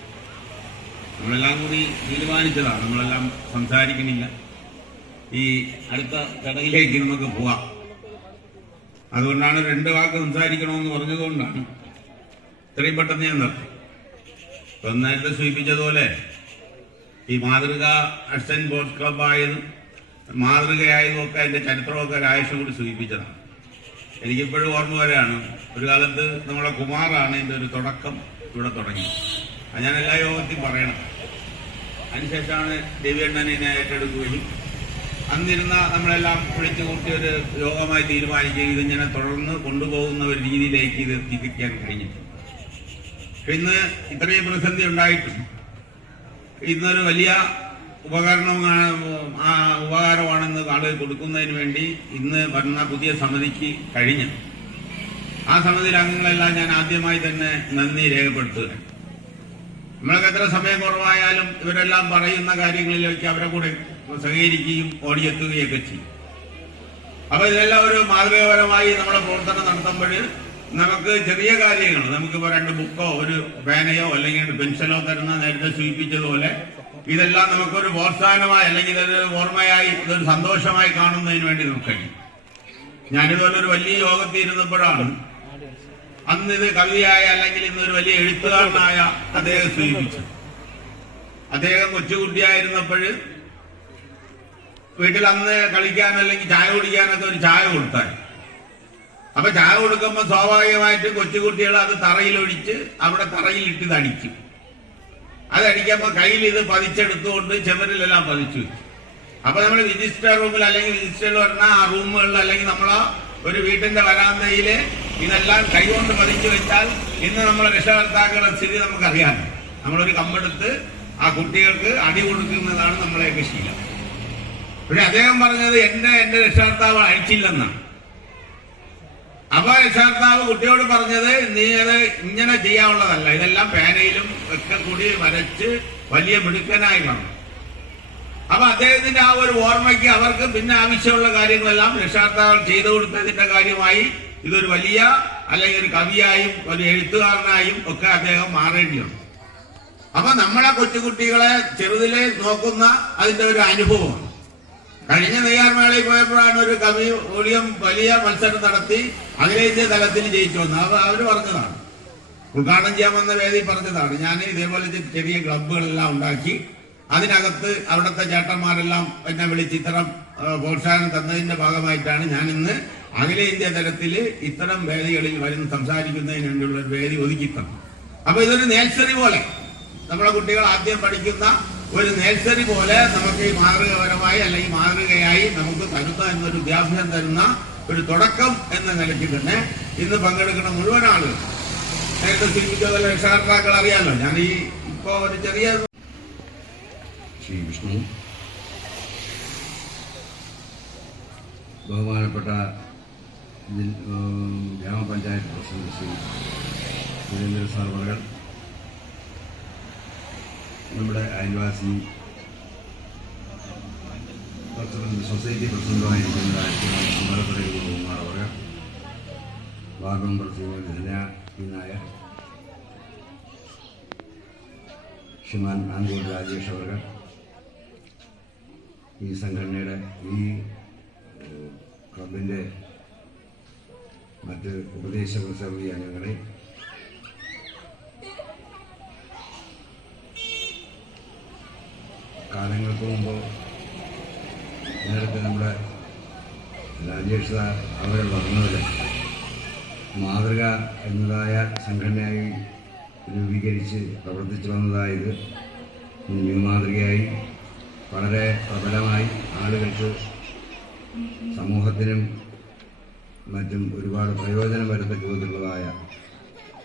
നമ്മളെല്ലാം കൂടി തീരുമാനിച്ചതാണ്. നമ്മളെല്ലാം സംസാരിക്കുന്നില്ല, ഈ അടുത്ത ചടങ്ങിലേക്ക് നമുക്ക് പോവാം. അതുകൊണ്ടാണ് 2 വാക്ക് സംസാരിക്കണമെന്ന് പറഞ്ഞതുകൊണ്ടാണ് ഇത്രയും പെട്ടെന്ന് ഞാൻ നിർത്തി. ഇപ്പം നേരത്തെ സൂചിപ്പിച്ചതുപോലെ ഈ മാതൃക ആർട്സ് ആൻഡ് സ്പോർട്സ് ക്ലബായതും മാതൃകയായതും ഒക്കെ അതിന്റെ ചരിത്രമൊക്കെ രാജേഷ് കൂടി സൂചിപ്പിച്ചതാണ്. എനിക്കിപ്പോഴും ഓർമ്മ വരെയാണ്, ഒരു കാലത്ത് നമ്മളെ കുമാറാണ് ഇതിന്റെ ഒരു തുടക്കം ഇവിടെ തുടങ്ങി. അത് ഞാൻ എല്ലാ യോഗത്തിലും പറയണം. അതിനുശേഷമാണ് ദേവിയണ്ണനെ ഏറ്റെടുക്കുകയും അന്നിരുന്ന നമ്മളെല്ലാം വിളിച്ചു കൂട്ടി ഒരു യോഗമായി തീരുമാനിക്കുകയും ഇതിങ്ങനെ തുടർന്ന് കൊണ്ടുപോകുന്ന ഒരു രീതിയിലേക്ക് ഇത് എത്തിക്കാൻ കഴിഞ്ഞിട്ടുണ്ട്. ഇന്ന് ഇത്രയും പ്രതിസന്ധി ഉണ്ടായിട്ടും ഇന്നൊരു വലിയ ഉപകാരമാണെന്ന് ആളുകൾ കൊടുക്കുന്നതിന് വേണ്ടി ഇന്ന് വരുന്ന പുതിയ സമിതിക്ക് കഴിഞ്ഞു. ആ സമിതിയിലെ അംഗങ്ങളെല്ലാം ഞാൻ ആദ്യമായി തന്നെ നന്ദി രേഖപ്പെടുത്തുക. നമ്മൾക്ക് എത്ര സമയം കുറവായാലും ഇവരെല്ലാം പറയുന്ന കാര്യങ്ങളിലേക്ക് അവരെ കൂടെ സഹകരിക്കുകയും ഓടിയെത്തുകയൊക്കെ ചെയ്യും. അപ്പൊ ഇതെല്ലാം ഒരു മാതൃകാപരമായി നമ്മുടെ പ്രവർത്തനം നടത്തുമ്പോൾ നമുക്ക് ചെറിയ കാര്യങ്ങൾ, നമുക്കിപ്പോ 2 ബുക്കോ ഒരു പേനയോ അല്ലെങ്കിൽ പെൻഷനോ തരുന്ന നേരത്തെ സൂചിപ്പിച്ചതുപോലെ ഇതെല്ലാം നമുക്കൊരു പ്രോത്സാഹനമായി അല്ലെങ്കിൽ ഇതൊരു ഓർമ്മയായി ഇതൊരു സന്തോഷമായി കാണുന്നതിന് വേണ്ടി നമുക്ക് കഴിയും. ഞാനിതുപോലെ ഒരു വലിയ യോഗത്തിൽ ഇരുന്നപ്പോഴാണ് അന്ന് ഇത് കവിയായ അല്ലെങ്കിൽ ഇന്നൊരു വലിയ എഴുത്തുകാരനായ അദ്ദേഹം സൂചിപ്പിച്ചത്. അദ്ദേഹം കൊച്ചുകുട്ടിയായിരുന്നപ്പോൾ വീട്ടിൽ അന്ന് കളിക്കാൻ അല്ലെങ്കിൽ ചായ കുടിക്കാനൊക്കെ ഒരു ചായ കൊടുത്താൽ, അപ്പൊ ചായ കൊടുക്കുമ്പോൾ സ്വാഭാവികമായിട്ട് കൊച്ചുകുട്ടികൾ അത് തറയിലൊഴിച്ച് അവിടെ തറയിലിട്ട് ഇത് അടിക്കും. അതടിക്കുമ്പോൾ കയ്യിൽ ഇത് പതിച്ചെടുത്തുകൊണ്ട് ചെവരിലെല്ലാം പതിച്ചു വെക്കും. അപ്പൊ നമ്മൾ വിസിറ്റർ റൂമിൽ അല്ലെങ്കിൽ വിസിറ്റർ പറഞ്ഞ ആ റൂമുകളിൽ അല്ലെങ്കിൽ നമ്മളെ ഒരു വീട്ടിന്റെ വരാന്തയില് ഇതെല്ലാം കൈകൊണ്ട് പതിച്ചു വെച്ചാൽ ഇന്ന് നമ്മളെ രക്ഷകർത്താക്കളുടെ സ്ഥിതി നമുക്കറിയാം. നമ്മളൊരു കമ്പെടുത്ത് ആ കുട്ടികൾക്ക് അടി കൊടുക്കുന്നതാണ് നമ്മളെയൊക്കെ ശീലം. പക്ഷെ അദ്ദേഹം പറഞ്ഞത് എന്റെ രക്ഷകർത്താവ് അഴിച്ചില്ലെന്നാണ്. അപ്പൊ രക്ഷകർത്താവ് കുട്ടിയോട് പറഞ്ഞത് നീ അത് ഇങ്ങനെ ചെയ്യാനുള്ളതല്ല, ഇതെല്ലാം പേനയിലും ഒക്കെ കൂടി വരച്ച് വലിയ മിടുക്കനായി പറഞ്ഞു. അപ്പൊ അദ്ദേഹത്തിന്റെ ആ ഒരു ഓർമ്മയ്ക്ക് അവർക്ക് പിന്നെ ആവശ്യമുള്ള കാര്യങ്ങളെല്ലാം രക്ഷകർത്താക്കൾ ചെയ്തു കൊടുത്തതിന്റെ കാര്യമായി ഇതൊരു വലിയ അല്ലെങ്കിൽ ഒരു കവിയായും ഒരു എഴുത്തുകാരനായും ഒക്കെ അദ്ദേഹം മാറേണ്ടി വന്നു. അപ്പൊ നമ്മളെ കൊച്ചുകുട്ടികളെ ചെറുതിലെ നോക്കുന്ന അതിന്റെ ഒരു അനുഭവമാണ്. കഴിഞ്ഞ നെയ്യാർമേളയിൽ പോയപ്പോഴാണ് ഒരു കവി വലിയ മത്സരം നടത്തി അഖിലേന്ത്യാ തലത്തിൽ ജയിച്ചു വന്നത്. അവര് പറഞ്ഞതാണ്, ഉദ്ഘാടനം ചെയ്യാൻ വന്ന വേദി പറഞ്ഞതാണ്. ഞാൻ ഇതേപോലെ ചെറിയ ക്ലബ്ബുകളെല്ലാം ഉണ്ടാക്കി അതിനകത്ത് അവിടുത്തെ ചേട്ടന്മാരെല്ലാം എന്നെ വിളിച്ച് ഇത്തരം പ്രോത്സാഹനം തന്നതിന്റെ ഭാഗമായിട്ടാണ് ഞാൻ ഇന്ന് അഖിലേന്ത്യാ തലത്തിൽ ഇത്തരം വേദികളിൽ വരുന്ന സംസാരിക്കുന്നതിന് വേണ്ടിയുള്ള ഒരു വേദി ഒതുക്കി തന്നു. അപ്പൊ ഇതൊരു നേഴ്സറി പോലെ നമ്മളെ കുട്ടികൾ ആദ്യം പഠിക്കുന്ന ഒരു നേഴ്സറി പോലെ നമുക്ക് ഈ മാതൃകപരമായി അല്ലെങ്കിൽ മാതൃകയായി നമുക്ക് തരുന്ന എന്നൊരു വിദ്യാഭ്യാസം തരുന്ന ഒരു തുടക്കം എന്ന നിലയ്ക്ക് തന്നെ ഇന്ന് പങ്കെടുക്കുന്ന മുഴുവൻ ആളുകൾ നേരത്തെ സൂചിപ്പിച്ചതുപോലെ രക്ഷകർത്താക്കൾ അറിയാമല്ലോ. ഞാൻ ഈ ഇപ്പോ ഒരു ചെറിയ ശ്രീ വിഷ്ണു, ബഹുമാനപ്പെട്ട ഗ്രാമപഞ്ചായത്ത് പ്രസിഡന്റ് ശ്രീ സുരേന്ദ്രൻ സാർ അവർ, നമ്മുടെ അയൽവാസി പ്രസിഡന്റ് സൊസൈറ്റി പ്രസിഡന്റുമായിരിക്കുന്നതായ കുമാർ അവർ, വാർഡ് മെമ്പർ ശ്രീമതി ധന്യ നായർ, ശ്രീമാൻ ആങ്കോട് രാജേഷ് അവർ, ഈ സംഘടനയുടെ ഈ ക്ലബിൻ്റെ മറ്റ് ഉപദേശക സമിതി അംഗങ്ങളെ, കാലങ്ങൾക്ക് മുമ്പ് നേരത്തെ നമ്മുടെ രാജേഷ് സാർ അവർ പറഞ്ഞതിൽ മാതൃക എന്നതായ സംഘടനയായി രൂപീകരിച്ച് പ്രവർത്തിച്ചു വന്നതായത് ന്യൂ മാതൃകയായി വളരെ പ്രബലമായി ആളുകൾക്ക്, സമൂഹത്തിനും മറ്റും ഒരുപാട് പ്രയോജനം വരത്തക്ക വിധത്തിലുള്ളതായ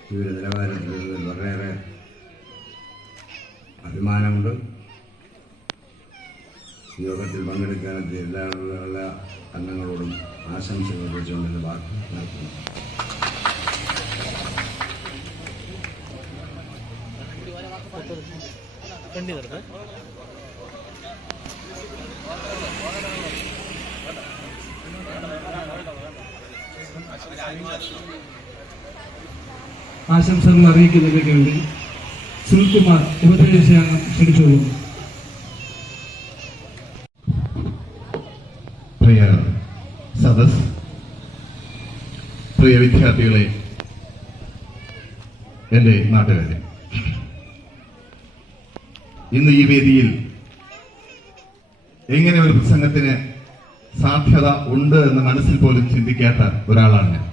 ജീവിത നിലവാരത്തിൽ വളരെയേറെ അഭിമാനമുണ്ട്. യോഗത്തിൽ പങ്കെടുക്കാനെത്തി എല്ലാ അംഗങ്ങളോടും ആശംസകൾ വെച്ചുകൊണ്ടെന്ന് വാക്ക് നടത്തുന്നു. ആശംസകൾ അറിയിക്കുന്നതിന് വേണ്ടി സുനിൽകുമാർ ഉപദേശാംഗം ക്ഷണിച്ചുകൊള്ളുന്നു. പ്രിയ സദസ്, പ്രിയ വിദ്യാർത്ഥികളെ, എൻ്റെ നാട്ടുകാരെ, ഇന്ന് ഈ വേദിയിൽ എങ്ങനെ ഒരു പ്രസംഗത്തിന് സാധ്യത ഉണ്ട് എന്ന് മനസ്സിൽ പോലും ചിന്തിക്കാത്ത ഒരാളാണ് ഞാൻ.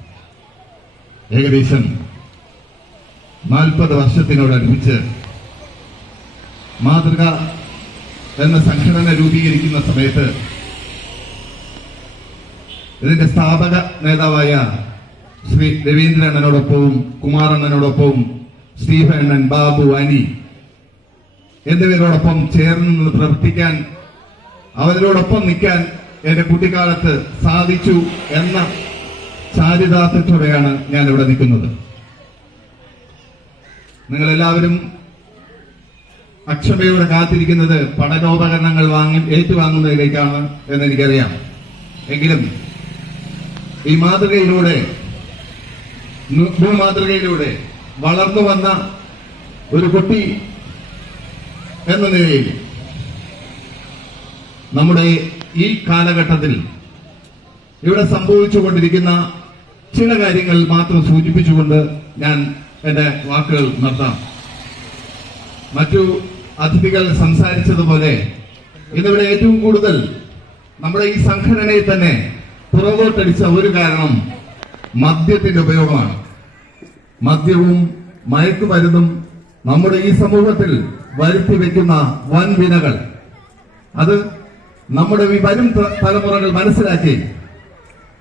ഏകദേശം 40 വർഷത്തിനോടടുപ്പിച്ച് മാതൃക എന്ന സംഘടന രൂപീകരിക്കുന്ന സമയത്ത് ഇതിന്റെ സ്ഥാപക നേതാവായ ശ്രീ രവീന്ദ്രണ്ണനോടൊപ്പവും കുമാറണ്ണനോടൊപ്പവും സ്റ്റീഫൻ, ബാബു, അനി എന്നിവരോടൊപ്പം ചേർന്ന് നിന്ന് പ്രവർത്തിക്കാൻ, അവരോടൊപ്പം നിൽക്കാൻ എന്റെ കുട്ടിക്കാലത്ത് സാധിച്ചു എന്ന ചാരിതാർത്ഥ്യത്തോടെയാണ് ഞാൻ ഇവിടെ നിൽക്കുന്നത്. നിങ്ങളെല്ലാവരും അക്ഷമയോടെ കാത്തിരിക്കുന്നത് പഠനോപകരണങ്ങൾ ഏറ്റുവാങ്ങുന്നതിലേക്കാണ് എന്നെനിക്കറിയാം. എങ്കിലും ഈ മാതൃകയിലൂടെ, മാതൃകയിലൂടെ വളർന്നു വന്ന ഒരു കുട്ടി എന്ന നിലയിൽ നമ്മുടെ ഈ കാലഘട്ടത്തിൽ ഇവിടെ സംഭവിച്ചുകൊണ്ടിരിക്കുന്ന ചില കാര്യങ്ങൾ മാത്രം സൂചിപ്പിച്ചുകൊണ്ട് ഞാൻ എന്റെ വാക്കുകൾ നിർത്താം. മറ്റു അതിഥികൾ സംസാരിച്ചതുപോലെ ഇന്നിവിടെ ഏറ്റവും കൂടുതൽ നമ്മുടെ ഈ സംഘടനയെ തന്നെ പുറകോട്ടടിച്ച ഒരു കാരണം മദ്യത്തിന്റെ ഉപയോഗമാണ്. മദ്യവും മയക്കുമരുന്നും നമ്മുടെ ഈ സമൂഹത്തിൽ വരുത്തി വെക്കുന്ന വൻ വിനകൾ, അത് നമ്മുടെ ഈ വരും തലമുറകൾ മനസ്സിലാക്കി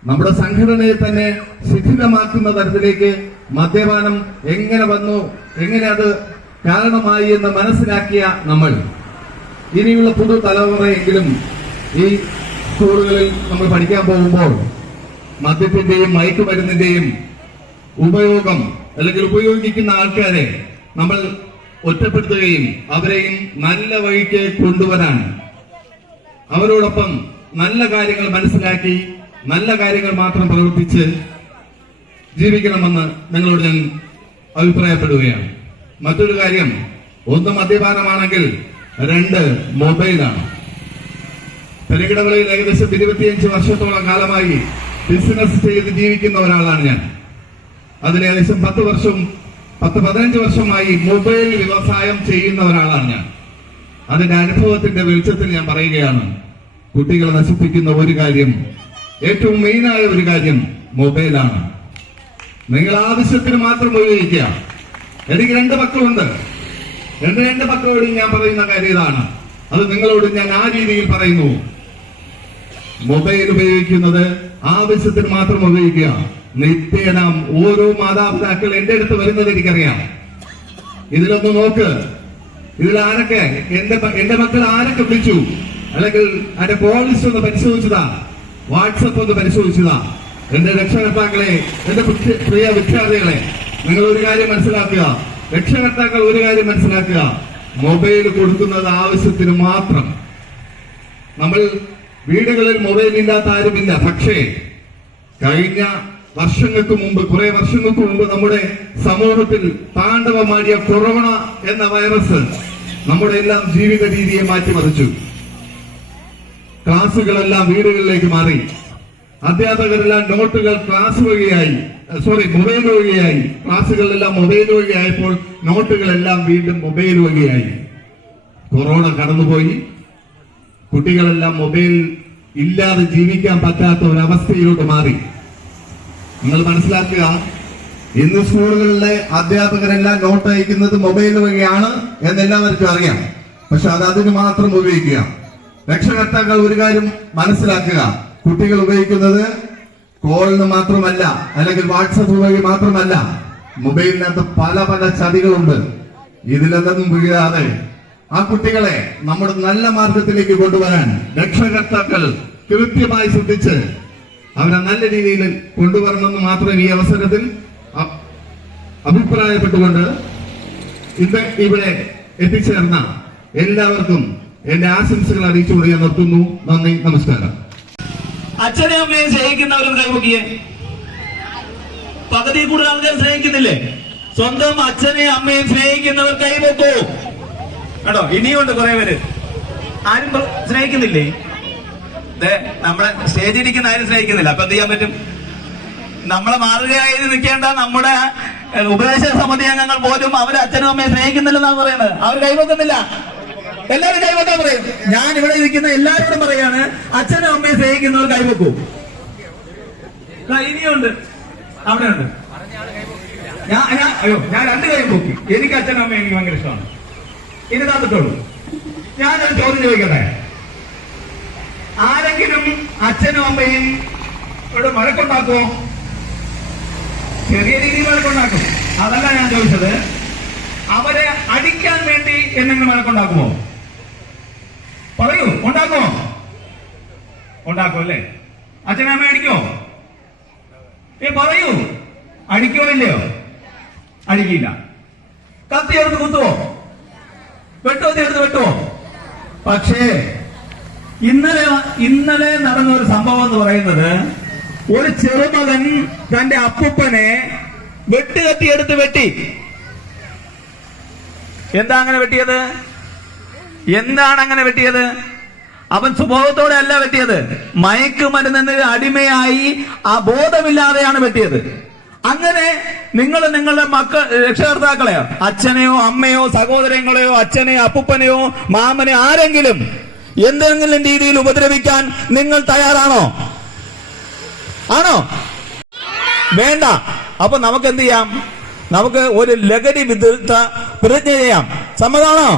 നമ്മുടെ സംഘടനയെ തന്നെ ശിഥിലമാക്കുന്ന തരത്തിലേക്ക് മദ്യപാനം എങ്ങനെ വന്നു, എങ്ങനെ അത് കാരണമായി എന്ന് മനസ്സിലാക്കിയ നമ്മൾ ഇനിയുള്ള പുതു തലമുറയെങ്കിലും ഈ സ്കൂളുകളിൽ നമ്മൾ പഠിക്കാൻ പോകുമ്പോൾ മദ്യത്തിന്റെയും മയക്കുമരുന്നിന്റെയും ഉപയോഗം അല്ലെങ്കിൽ ഉപയോഗിക്കുന്ന ആൾക്കാരെ നമ്മൾ ഒറ്റപ്പെടുത്തുകയും അവരെയും നല്ല വഴിക്ക് കൊണ്ടുവരാൻ, അവരോടൊപ്പം നല്ല കാര്യങ്ങൾ മനസ്സിലാക്കി നല്ല കാര്യങ്ങൾ മാത്രം പ്രവർത്തിച്ച് ജീവിക്കണമെന്ന് നിങ്ങളോട് ഞാൻ അഭിപ്രായപ്പെടുകയാണ്. മറ്റൊരു കാര്യം, 1 മദ്യപാനമാണെങ്കിൽ 2 മൊബൈലാണ്. പെരുകിടവിളയിൽ ഏകദേശം 25 വർഷത്തോളം കാലമായി ബിസിനസ് ചെയ്ത് ജീവിക്കുന്ന ഒരാളാണ് ഞാൻ. അതിന് ഏകദേശം 10-15 വർഷമായി മൊബൈൽ വ്യവസായം ചെയ്യുന്ന ഒരാളാണ് ഞാൻ. അതിന്റെ അനുഭവത്തിന്റെ വെളിച്ചത്തിൽ ഞാൻ പറയുകയാണ്, കുട്ടികളെ നശിപ്പിക്കുന്ന ഒരു കാര്യം, ഏറ്റവും മെയിനായ ഒരു കാര്യം മൊബൈലാണ്. നിങ്ങൾ ആവശ്യത്തിന് മാത്രം ഉപയോഗിക്കുക. എനിക്ക് 2 മക്കളുണ്ട്. എന്റെ 2 മക്കളോട് ഞാൻ പറയുന്ന കാര്യം ഇതാണ്. അത് നിങ്ങളോട് ഞാൻ ആ രീതിയിൽ പറയുന്നു. മൊബൈൽ ഉപയോഗിക്കുന്നത് ആവശ്യത്തിന് മാത്രം ഉപയോഗിക്കുക. നിത്യേന ഓരോ മാതാപിതാക്കൾ എന്റെ അടുത്ത് വരുന്നത് എനിക്കറിയാം. ഇതിലൊന്ന് നോക്ക്, ഇതിൽ ആരൊക്കെ എന്റെ മക്കൾ ആരൊക്കെ വിളിച്ചു, അല്ലെങ്കിൽ അതിന്റെ കോൾ ലിസ്റ്റ് ഒന്ന് പരിശോധിച്ചതാ, വാട്സപ്പ് ഒന്ന് പരിശോധിച്ചതാ. എന്റെ രക്ഷകർത്താക്കളെ, എന്റെ പ്രിയ വിദ്യാർത്ഥികളെ, നിങ്ങൾ ഒരു കാര്യം മനസ്സിലാക്കുക. രക്ഷകർത്താക്കൾ ഒരു കാര്യം മനസ്സിലാക്കുക. മൊബൈൽ കൊടുക്കുന്നത് ആവശ്യത്തിന് മാത്രം. നമ്മൾ വീടുകളിൽ മൊബൈൽ ഇല്ലാത്ത ആരുമില്ല. പക്ഷേ കഴിഞ്ഞ വർഷങ്ങൾക്ക് മുമ്പ്, കുറെ വർഷങ്ങൾക്ക് മുമ്പ് നമ്മുടെ സമൂഹത്തിൽ താണ്ഡവമാടിയ കൊറോണ എന്ന വൈറസ് നമ്മുടെ എല്ലാം ജീവിത രീതിയെ മാറ്റിമറിച്ചു. ക്ലാസുകളെല്ലാം വീടുകളിലേക്ക് മാറി. അധ്യാപകരെല്ലാം നോട്ടുകൾ മൊബൈൽ വഴിയായി. ക്ലാസുകളെല്ലാം മൊബൈൽ വഴിയായപ്പോൾ നോട്ടുകളെല്ലാം വീണ്ടും മൊബൈൽ വഴിയായി. കൊറോണ കടന്നുപോയി. കുട്ടികളെല്ലാം മൊബൈൽ ഇല്ലാതെ ജീവിക്കാൻ പറ്റാത്ത ഒരവസ്ഥയിലോട്ട് മാറി. നിങ്ങൾ മനസ്സിലാക്കുക, ഇന്ന് സ്കൂളുകളിലെ അധ്യാപകരെല്ലാം നോട്ട് അയക്കുന്നത് മൊബൈൽ വഴിയാണ് എന്നെല്ലാവർക്കും അറിയാം. പക്ഷെ അത് അതിന് മാത്രം ഉപയോഗിക്കുക. രക്ഷകർത്താക്കൾ ഒരു കാര്യം മനസ്സിലാക്കുക. കുട്ടികൾ ഉപയോഗിക്കുന്നത് കോളിന് മാത്രമല്ല, അല്ലെങ്കിൽ വാട്സപ്പ് വഴി മാത്രമല്ല. മൊബൈലിനകത്ത് പല പല ചതികളുണ്ട്. ഇതിലൊന്നും വീഴാതെ ആ കുട്ടികളെ നമ്മുടെ നല്ല മാർഗത്തിലേക്ക് കൊണ്ടുവരാൻ രക്ഷകർത്താക്കൾ കൃത്യമായി ശ്രദ്ധിച്ച് അവരെ നല്ല രീതിയിൽ കൊണ്ടുവരണമെന്ന് മാത്രം ഈ അവസരത്തിൽ അഭിപ്രായപ്പെട്ടുകൊണ്ട് ഇന്ന് ഇവിടെ എത്തിച്ചേർന്ന എല്ലാവർക്കും എന്റെ ആശംസകൾ അറിയിച്ചുകൊണ്ട് ഞാൻ നിർത്തുന്നു. നന്ദി, നമസ്കാരം. അച്ഛനെ അമ്മയെ സ്നേഹിക്കുന്നവരും കൈമുക്കിയെ. പകുതി കൂടുതൽ ആൾക്കാർ സ്നേഹിക്കുന്നില്ലേ? സ്വന്തം അച്ഛനെയും അമ്മയും സ്നേഹിക്കുന്നവർ കൈമുക്കൂ. കേട്ടോ, ഇനിയുണ്ട് കുറെ പേര്. ആരും സ്നേഹിക്കുന്നില്ലേ? നമ്മളെ സ്റ്റേജിലിരിക്കുന്ന ആരും സ്നേഹിക്കുന്നില്ല. അപ്പൊ എന്ത് ചെയ്യാൻ പറ്റും? നമ്മളെ മാതൃകയായി നിൽക്കേണ്ട നമ്മുടെ ഉപദേശ സമിതി അംഗങ്ങൾ പോലും അവരെ അച്ഛനും അമ്മയെ സ്നേഹിക്കുന്നില്ലെന്നാണ് പറയുന്നത്. അവർ കൈവക്കുന്നില്ല. എല്ലാവരും കൈവക്കാൻ പറയും. ഞാൻ ഇവിടെ ഇരിക്കുന്ന എല്ലാവരോടും പറയാണ്, അച്ഛനും അമ്മയെ സ്നേഹിക്കുന്നവർ കൈവക്കൂ. ഇനിയുണ്ട്, അവിടെ ഉണ്ട്. ഞാൻ 2 കൈ പൊക്കി. എനിക്ക് അച്ഛനും അമ്മയും എനിക്ക് ഭയങ്കര ഇഷ്ടമാണ്. ഇനി താത്തിട്ടുള്ളൂ. ഞാനൊരു ചോദ്യം ചോദിക്കട്ടെ. ആരെങ്കിലും അച്ഛനും അമ്മയും ഇവിടെ വഴക്കുണ്ടാക്കുമോ? ചെറിയ രീതിയിൽ വഴക്കുണ്ടാക്കും. അതല്ല ഞാൻ ചോദിച്ചത്. അവരെ അടിക്കാൻ വേണ്ടി എന്തെങ്കിലും വഴക്കുണ്ടാക്കുമോ? പറയൂ, ഉണ്ടാക്കുമോ? ഉണ്ടാക്കും അല്ലേ? അച്ഛനും അമ്മ അടിക്കുമോ? പറയൂ, അടിക്കുമോ ഇല്ലയോ? അടിക്കില്ല. കത്തി എടുത്ത് കുത്തുവോ? എടുത്ത് വെട്ടുവോ? പക്ഷേ ഇന്നലെ നടന്ന ഒരു സംഭവം എന്ന് പറയുന്നത്, ഒരു ചെറുമകൻ തന്റെ അപ്പൂപ്പനെ വെട്ടുകത്തിയെടുത്ത് വെട്ടി. എന്താ അങ്ങനെ വെട്ടിയത്? എന്താണ് അങ്ങനെ വെട്ടിയത്? അവൻ സ്വഭാവത്തോടെ അല്ല വെട്ടിയത്. മയക്കുമരുന്നിന് അടിമയായി ബോധമില്ലാതെയാണ് വെട്ടിയത്. അങ്ങനെ നിങ്ങൾ നിങ്ങളുടെ രക്ഷകർത്താക്കളെയോ അച്ഛനെയോ അമ്മയോ സഹോദരങ്ങളെയോ അച്ഛനെയോ അപ്പൂപ്പനെയോ മാമനെയോ ആരെങ്കിലും എന്തെങ്കിലും രീതിയിൽ ഉപദ്രവിക്കാൻ നിങ്ങൾ തയ്യാറാണോ? ആണോ? വേണ്ട. അപ്പൊ നമുക്ക് എന്ത് ചെയ്യാം? നമുക്ക് ഒരു ലഹരി വിരുദ്ധ പ്രതിജ്ഞ ചെയ്യാം. സമ്മതമാണോ?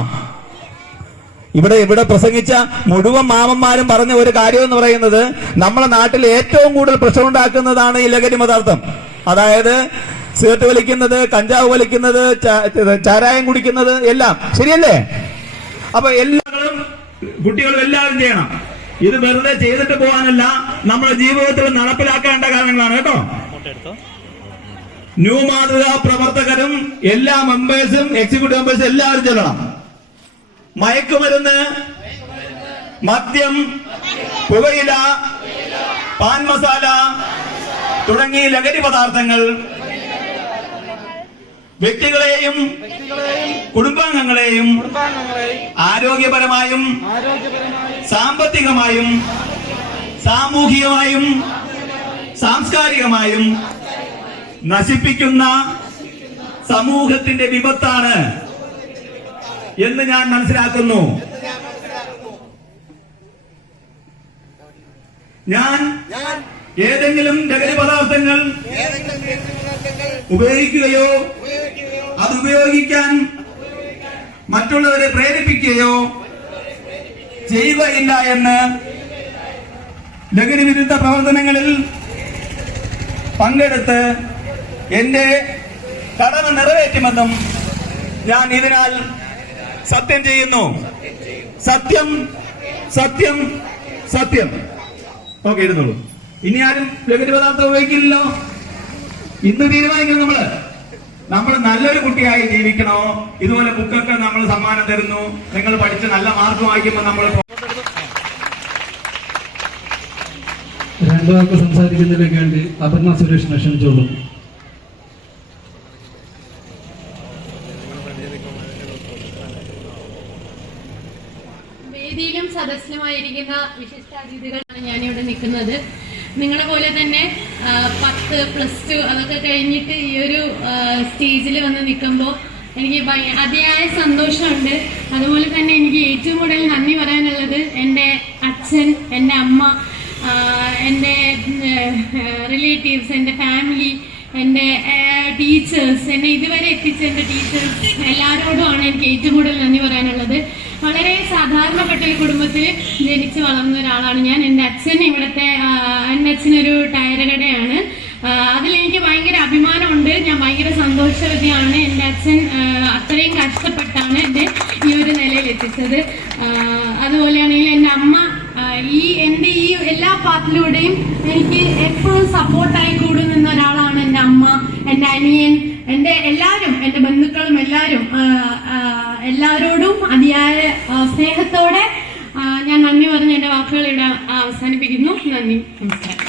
ഇവിടെ പ്രസംഗിച്ച മുഴുവൻ മാമന്മാരും പറഞ്ഞ ഒരു കാര്യം എന്ന് പറയുന്നത്, നമ്മളെ നാട്ടിൽ ഏറ്റവും കൂടുതൽ പ്രശ്നം ഉണ്ടാക്കുന്നതാണ് ഈ ലഹരി പദാർത്ഥം. അതായത് സിഗരറ്റ് വലിക്കുന്നത്, കഞ്ചാവ് വലിക്കുന്നത്, ചാരായം കുടിക്കുന്നത് എല്ലാം. ശരിയല്ലേ? അപ്പൊ എല്ലാവരും കുട്ടികളും എല്ലാവരും ചെയ്യണം. ഇത് വെറുതെ ചെയ്തിട്ട് പോകാനല്ല, നമ്മുടെ ജീവിതത്തിൽ നടപ്പിലാക്കേണ്ട കാര്യങ്ങളാണ് കേട്ടോ. ന്യൂ മാതൃകാ പ്രവർത്തകരും എല്ലാ മെമ്പേഴ്സും എക്സിക്യൂട്ടീവ് മെമ്പേഴ്സും എല്ലാവരും ചെല്ലണം. മയക്കുമരുന്ന്, മദ്യം, പുകയില, പാൻ മസാല തുടങ്ങിയ ലഹരി പദാർത്ഥങ്ങൾ വ്യക്തികളെയും കുടുംബാംഗങ്ങളെയും ആരോഗ്യപരമായും സാമ്പത്തികമായും സാമൂഹികമായും സാംസ്കാരികമായും നശിപ്പിക്കുന്ന സമൂഹത്തിന്റെ വിപത്താണ് എന്ന് ഞാൻ മനസ്സിലാക്കുന്നു. ഞാൻ ഏതെങ്കിലും ലഹരി പദാർത്ഥങ്ങൾ ഉപയോഗിക്കുകയോ അത് ഉപയോഗിക്കാൻ മറ്റുള്ളവരെ പ്രേരിപ്പിക്കുകയോ ചെയ്യുകയില്ല എന്ന് ലഹരി വിരുദ്ധ പ്രവർത്തനങ്ങളിൽ പങ്കെടുത്ത് എന്റെ കടമ നിറവേറ്റുമെന്നും ഞാൻ ഇതിനാൽ സത്യം ചെയ്യുന്നു. സത്യം, സത്യം, സത്യം. ഓക്കെ, ഇരുന്നോളൂ. ഇനി ആരും ലഹരി പദാർത്ഥം ഉപയോഗിക്കില്ലല്ലോ. ഇന്ന് തീരുമാനിക്കണം നമ്മൾ നല്ലൊരു കുട്ടിയായി ജീവിക്കണോ, ഇതുപോലെ ബുക്കൊക്കെ നമ്മൾ സമ്മാനം തരുന്നു, നിങ്ങൾ പഠിച്ച് നല്ല മാർക്ക് വാങ്ങിക്കുമ്പോൾ നമ്മൾ രണ്ടു വാക്ക് സംസാരിക്കുന്നതിലേക്ക് വേണ്ടി അപർണ സുരേഷിനെ ക്ഷണിച്ചോളൂ. വേദിയിലും സദസ്സിലുമായിരിക്കുന്ന വിശിഷ്ടാതിഥികളാണ് ഞാനിവിടെ നിൽക്കുന്നത്. നിങ്ങളെ പോലെ തന്നെ 10, +2 അതൊക്കെ കഴിഞ്ഞിട്ട് ഈ ഒരു സ്റ്റേജിൽ വന്ന് നിൽക്കുമ്പോൾ എനിക്ക് അതിയായ സന്തോഷമുണ്ട്. അതുപോലെ തന്നെ എനിക്ക് ഏറ്റവും കൂടുതൽ നന്ദി പറയാനുള്ളത് എൻ്റെ അച്ഛൻ, എൻ്റെ അമ്മ, എൻ്റെ റിലേറ്റീവ്സ്, എൻ്റെ ഫാമിലി, എൻ്റെ ടീച്ചേഴ്സ്, എന്നെ ഇതുവരെ എത്തിച്ച എൻ്റെ ടീച്ചേഴ്സ് എല്ലാവരോടുമാണ് എനിക്ക് ഏറ്റവും കൂടുതൽ നന്ദി പറയാനുള്ളത്. വളരെ സാധാരണപ്പെട്ട ഒരു കുടുംബത്തിൽ ജനിച്ച് വളർന്ന ഒരാളാണ് ഞാൻ. എൻ്റെ അച്ഛൻ എൻ്റെ അച്ഛനൊരു ടയർ കടയാണ്. അതിലെനിക്ക് ഭയങ്കര അഭിമാനമുണ്ട്. ഞാൻ ഭയങ്കര സന്തോഷവതിയാണ്. എൻ്റെ അച്ഛൻ അത്രയും കഷ്ടപ്പെട്ടാണ് എന്നെ ഈ ഒരു നിലയിൽ എത്തിച്ചത്. അതുപോലെയാണെങ്കിൽ എൻ്റെ അമ്മ എൻ്റെ ഈ എല്ലാ പാത്തിലൂടെയും എനിക്ക് എപ്പോഴും സപ്പോർട്ടായി കൂടി നിന്ന ഒരാളാണ് എൻ്റെ അമ്മ, എൻ്റെ അനിയൻ, എൻ്റെ എല്ലാവരും, എൻ്റെ ബന്ധുക്കളും എല്ലാവരോടും അതിയായ സ്നേഹത്തോടെ ഞാൻ നന്ദി പറഞ്ഞ് എൻ്റെ വാക്കുകൾ ഇവിടെ അവസാനിപ്പിക്കുന്നു. നന്ദി, നമസ്കാരം.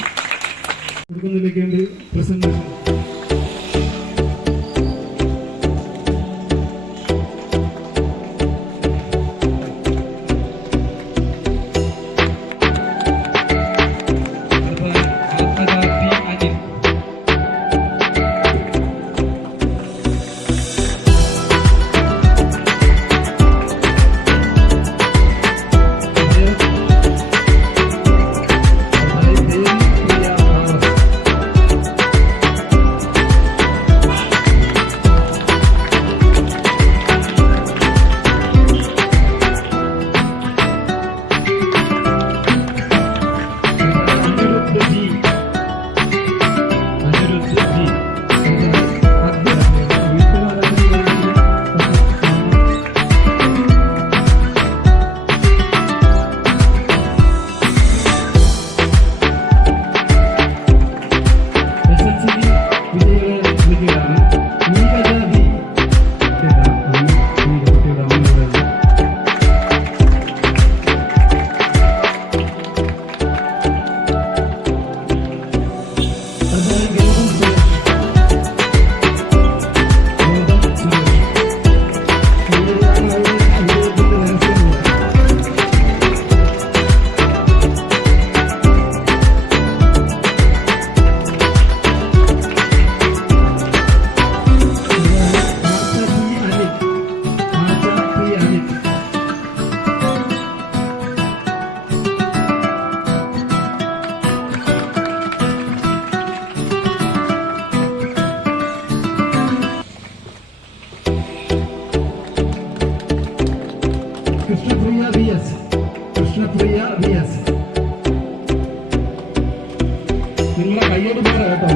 കൃഷ്ണപ്രിയ VS. നിങ്ങളെ കയ്യോട് പോരാ കേട്ടോ.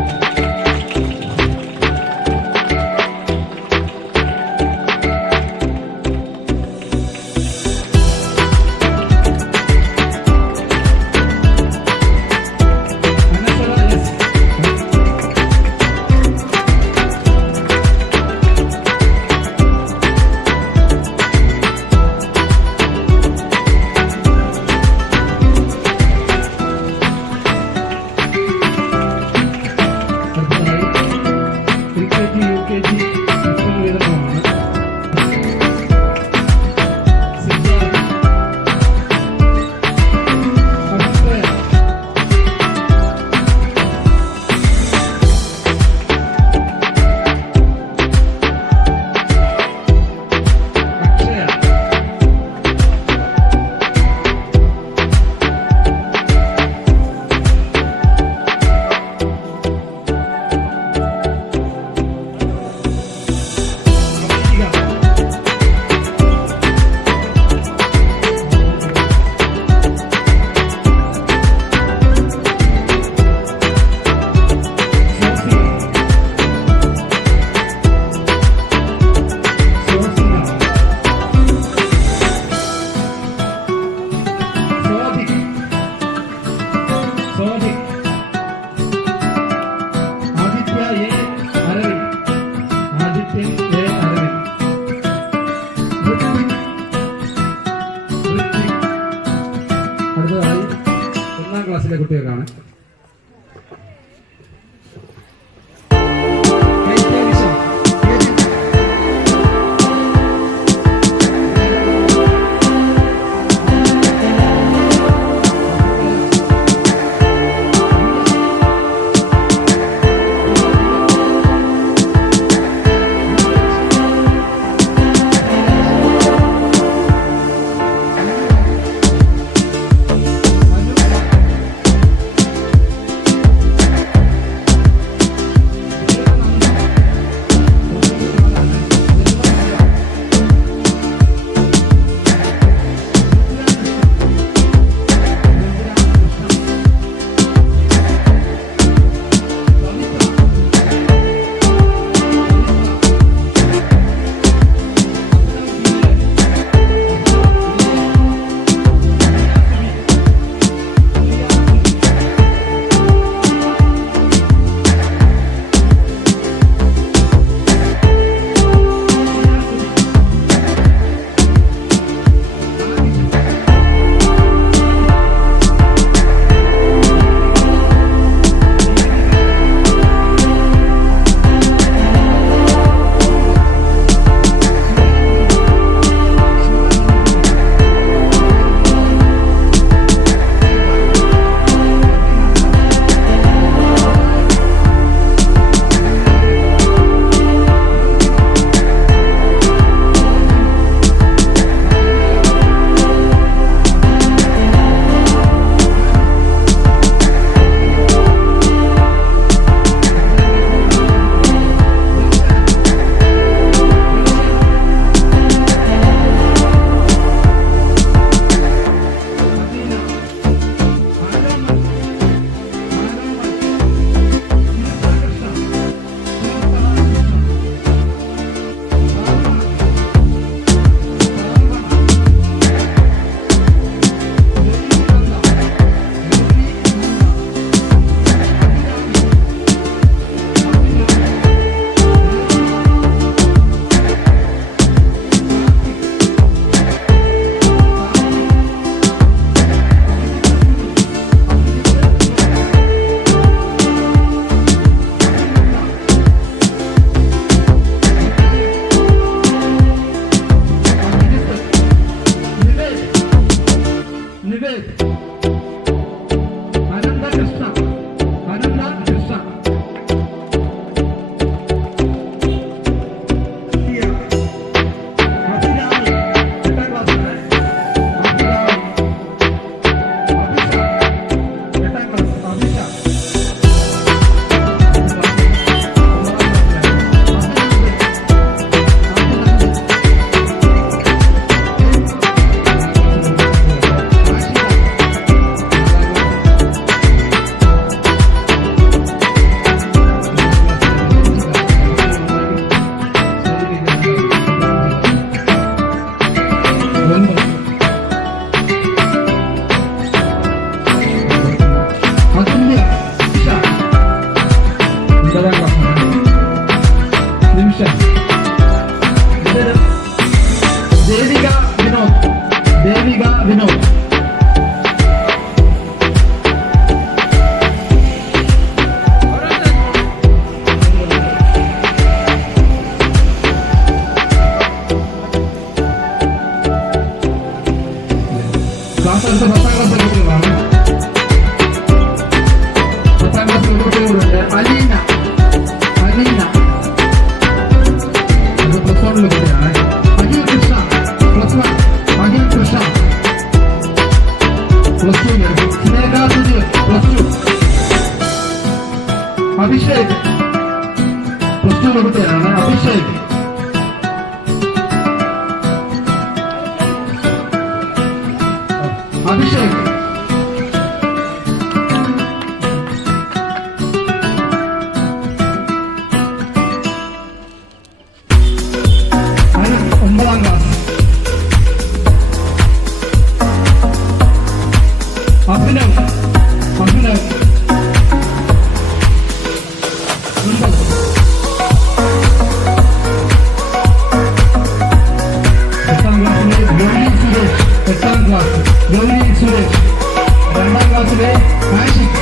തൊട്ടടുത്ത് 10ാം ക്ലാസ് കുട്ടികളാണ്. 10ാം ക്ലാസ് കുട്ടികളുണ്ട്. അലീന അത് +1 കുട്ടിയാണ്. അഖിൽ കൃഷ്ണ +1. അഖിൽ കൃഷ്ണ +2. സ്നേഹ സുധീർ +2. അഭിഷേക് +2 കുട്ടിയാണ്. അഭിഷേക് അതിന് 9ാം ക്ലാസ്. അഭിനവ് 9. 8ാം ക്ലാസ്സിലെ ഗൗരി സുരേഷ്. 8ാം ക്ലാസ് ഗൗരി സുരേഷ്. 2ാം ക്ലാസ്സിലെ ആഷിഖ്.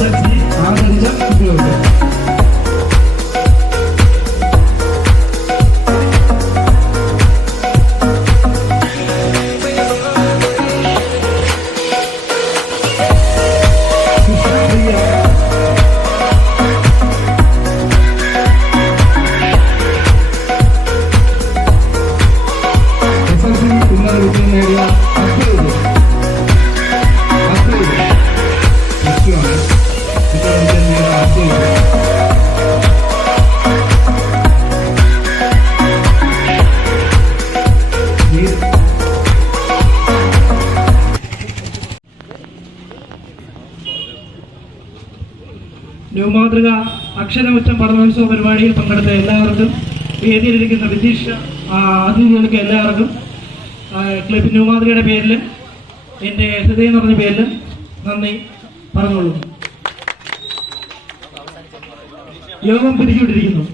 SLC ആദരിച്ച കുട്ടികളുണ്ട്. കൃഷ്ണപ്രിയ SLC ഉന്നത വിജയം നേടിയ അബ്ദുൾ +2 ന്യൂ മാതൃക അക്ഷരമുറ്റം പഠനോത്സവ പരിപാടിയിൽ പങ്കെടുത്ത എല്ലാവർക്കും, വേദിയിലിരിക്കുന്ന വിശിഷ്ട അതിഥികൾക്ക് എല്ലാവർക്കും ക്ലബ് ന്യൂ മാതൃകയുടെ പേരിൽ, എൻ്റെ ഹൃദയം നിറഞ്ഞ പേരിൽ നന്ദി പറഞ്ഞുകൊള്ളുന്നു. യോഗം പിരിച്ചുവിട്ടിരിക്കുന്നു.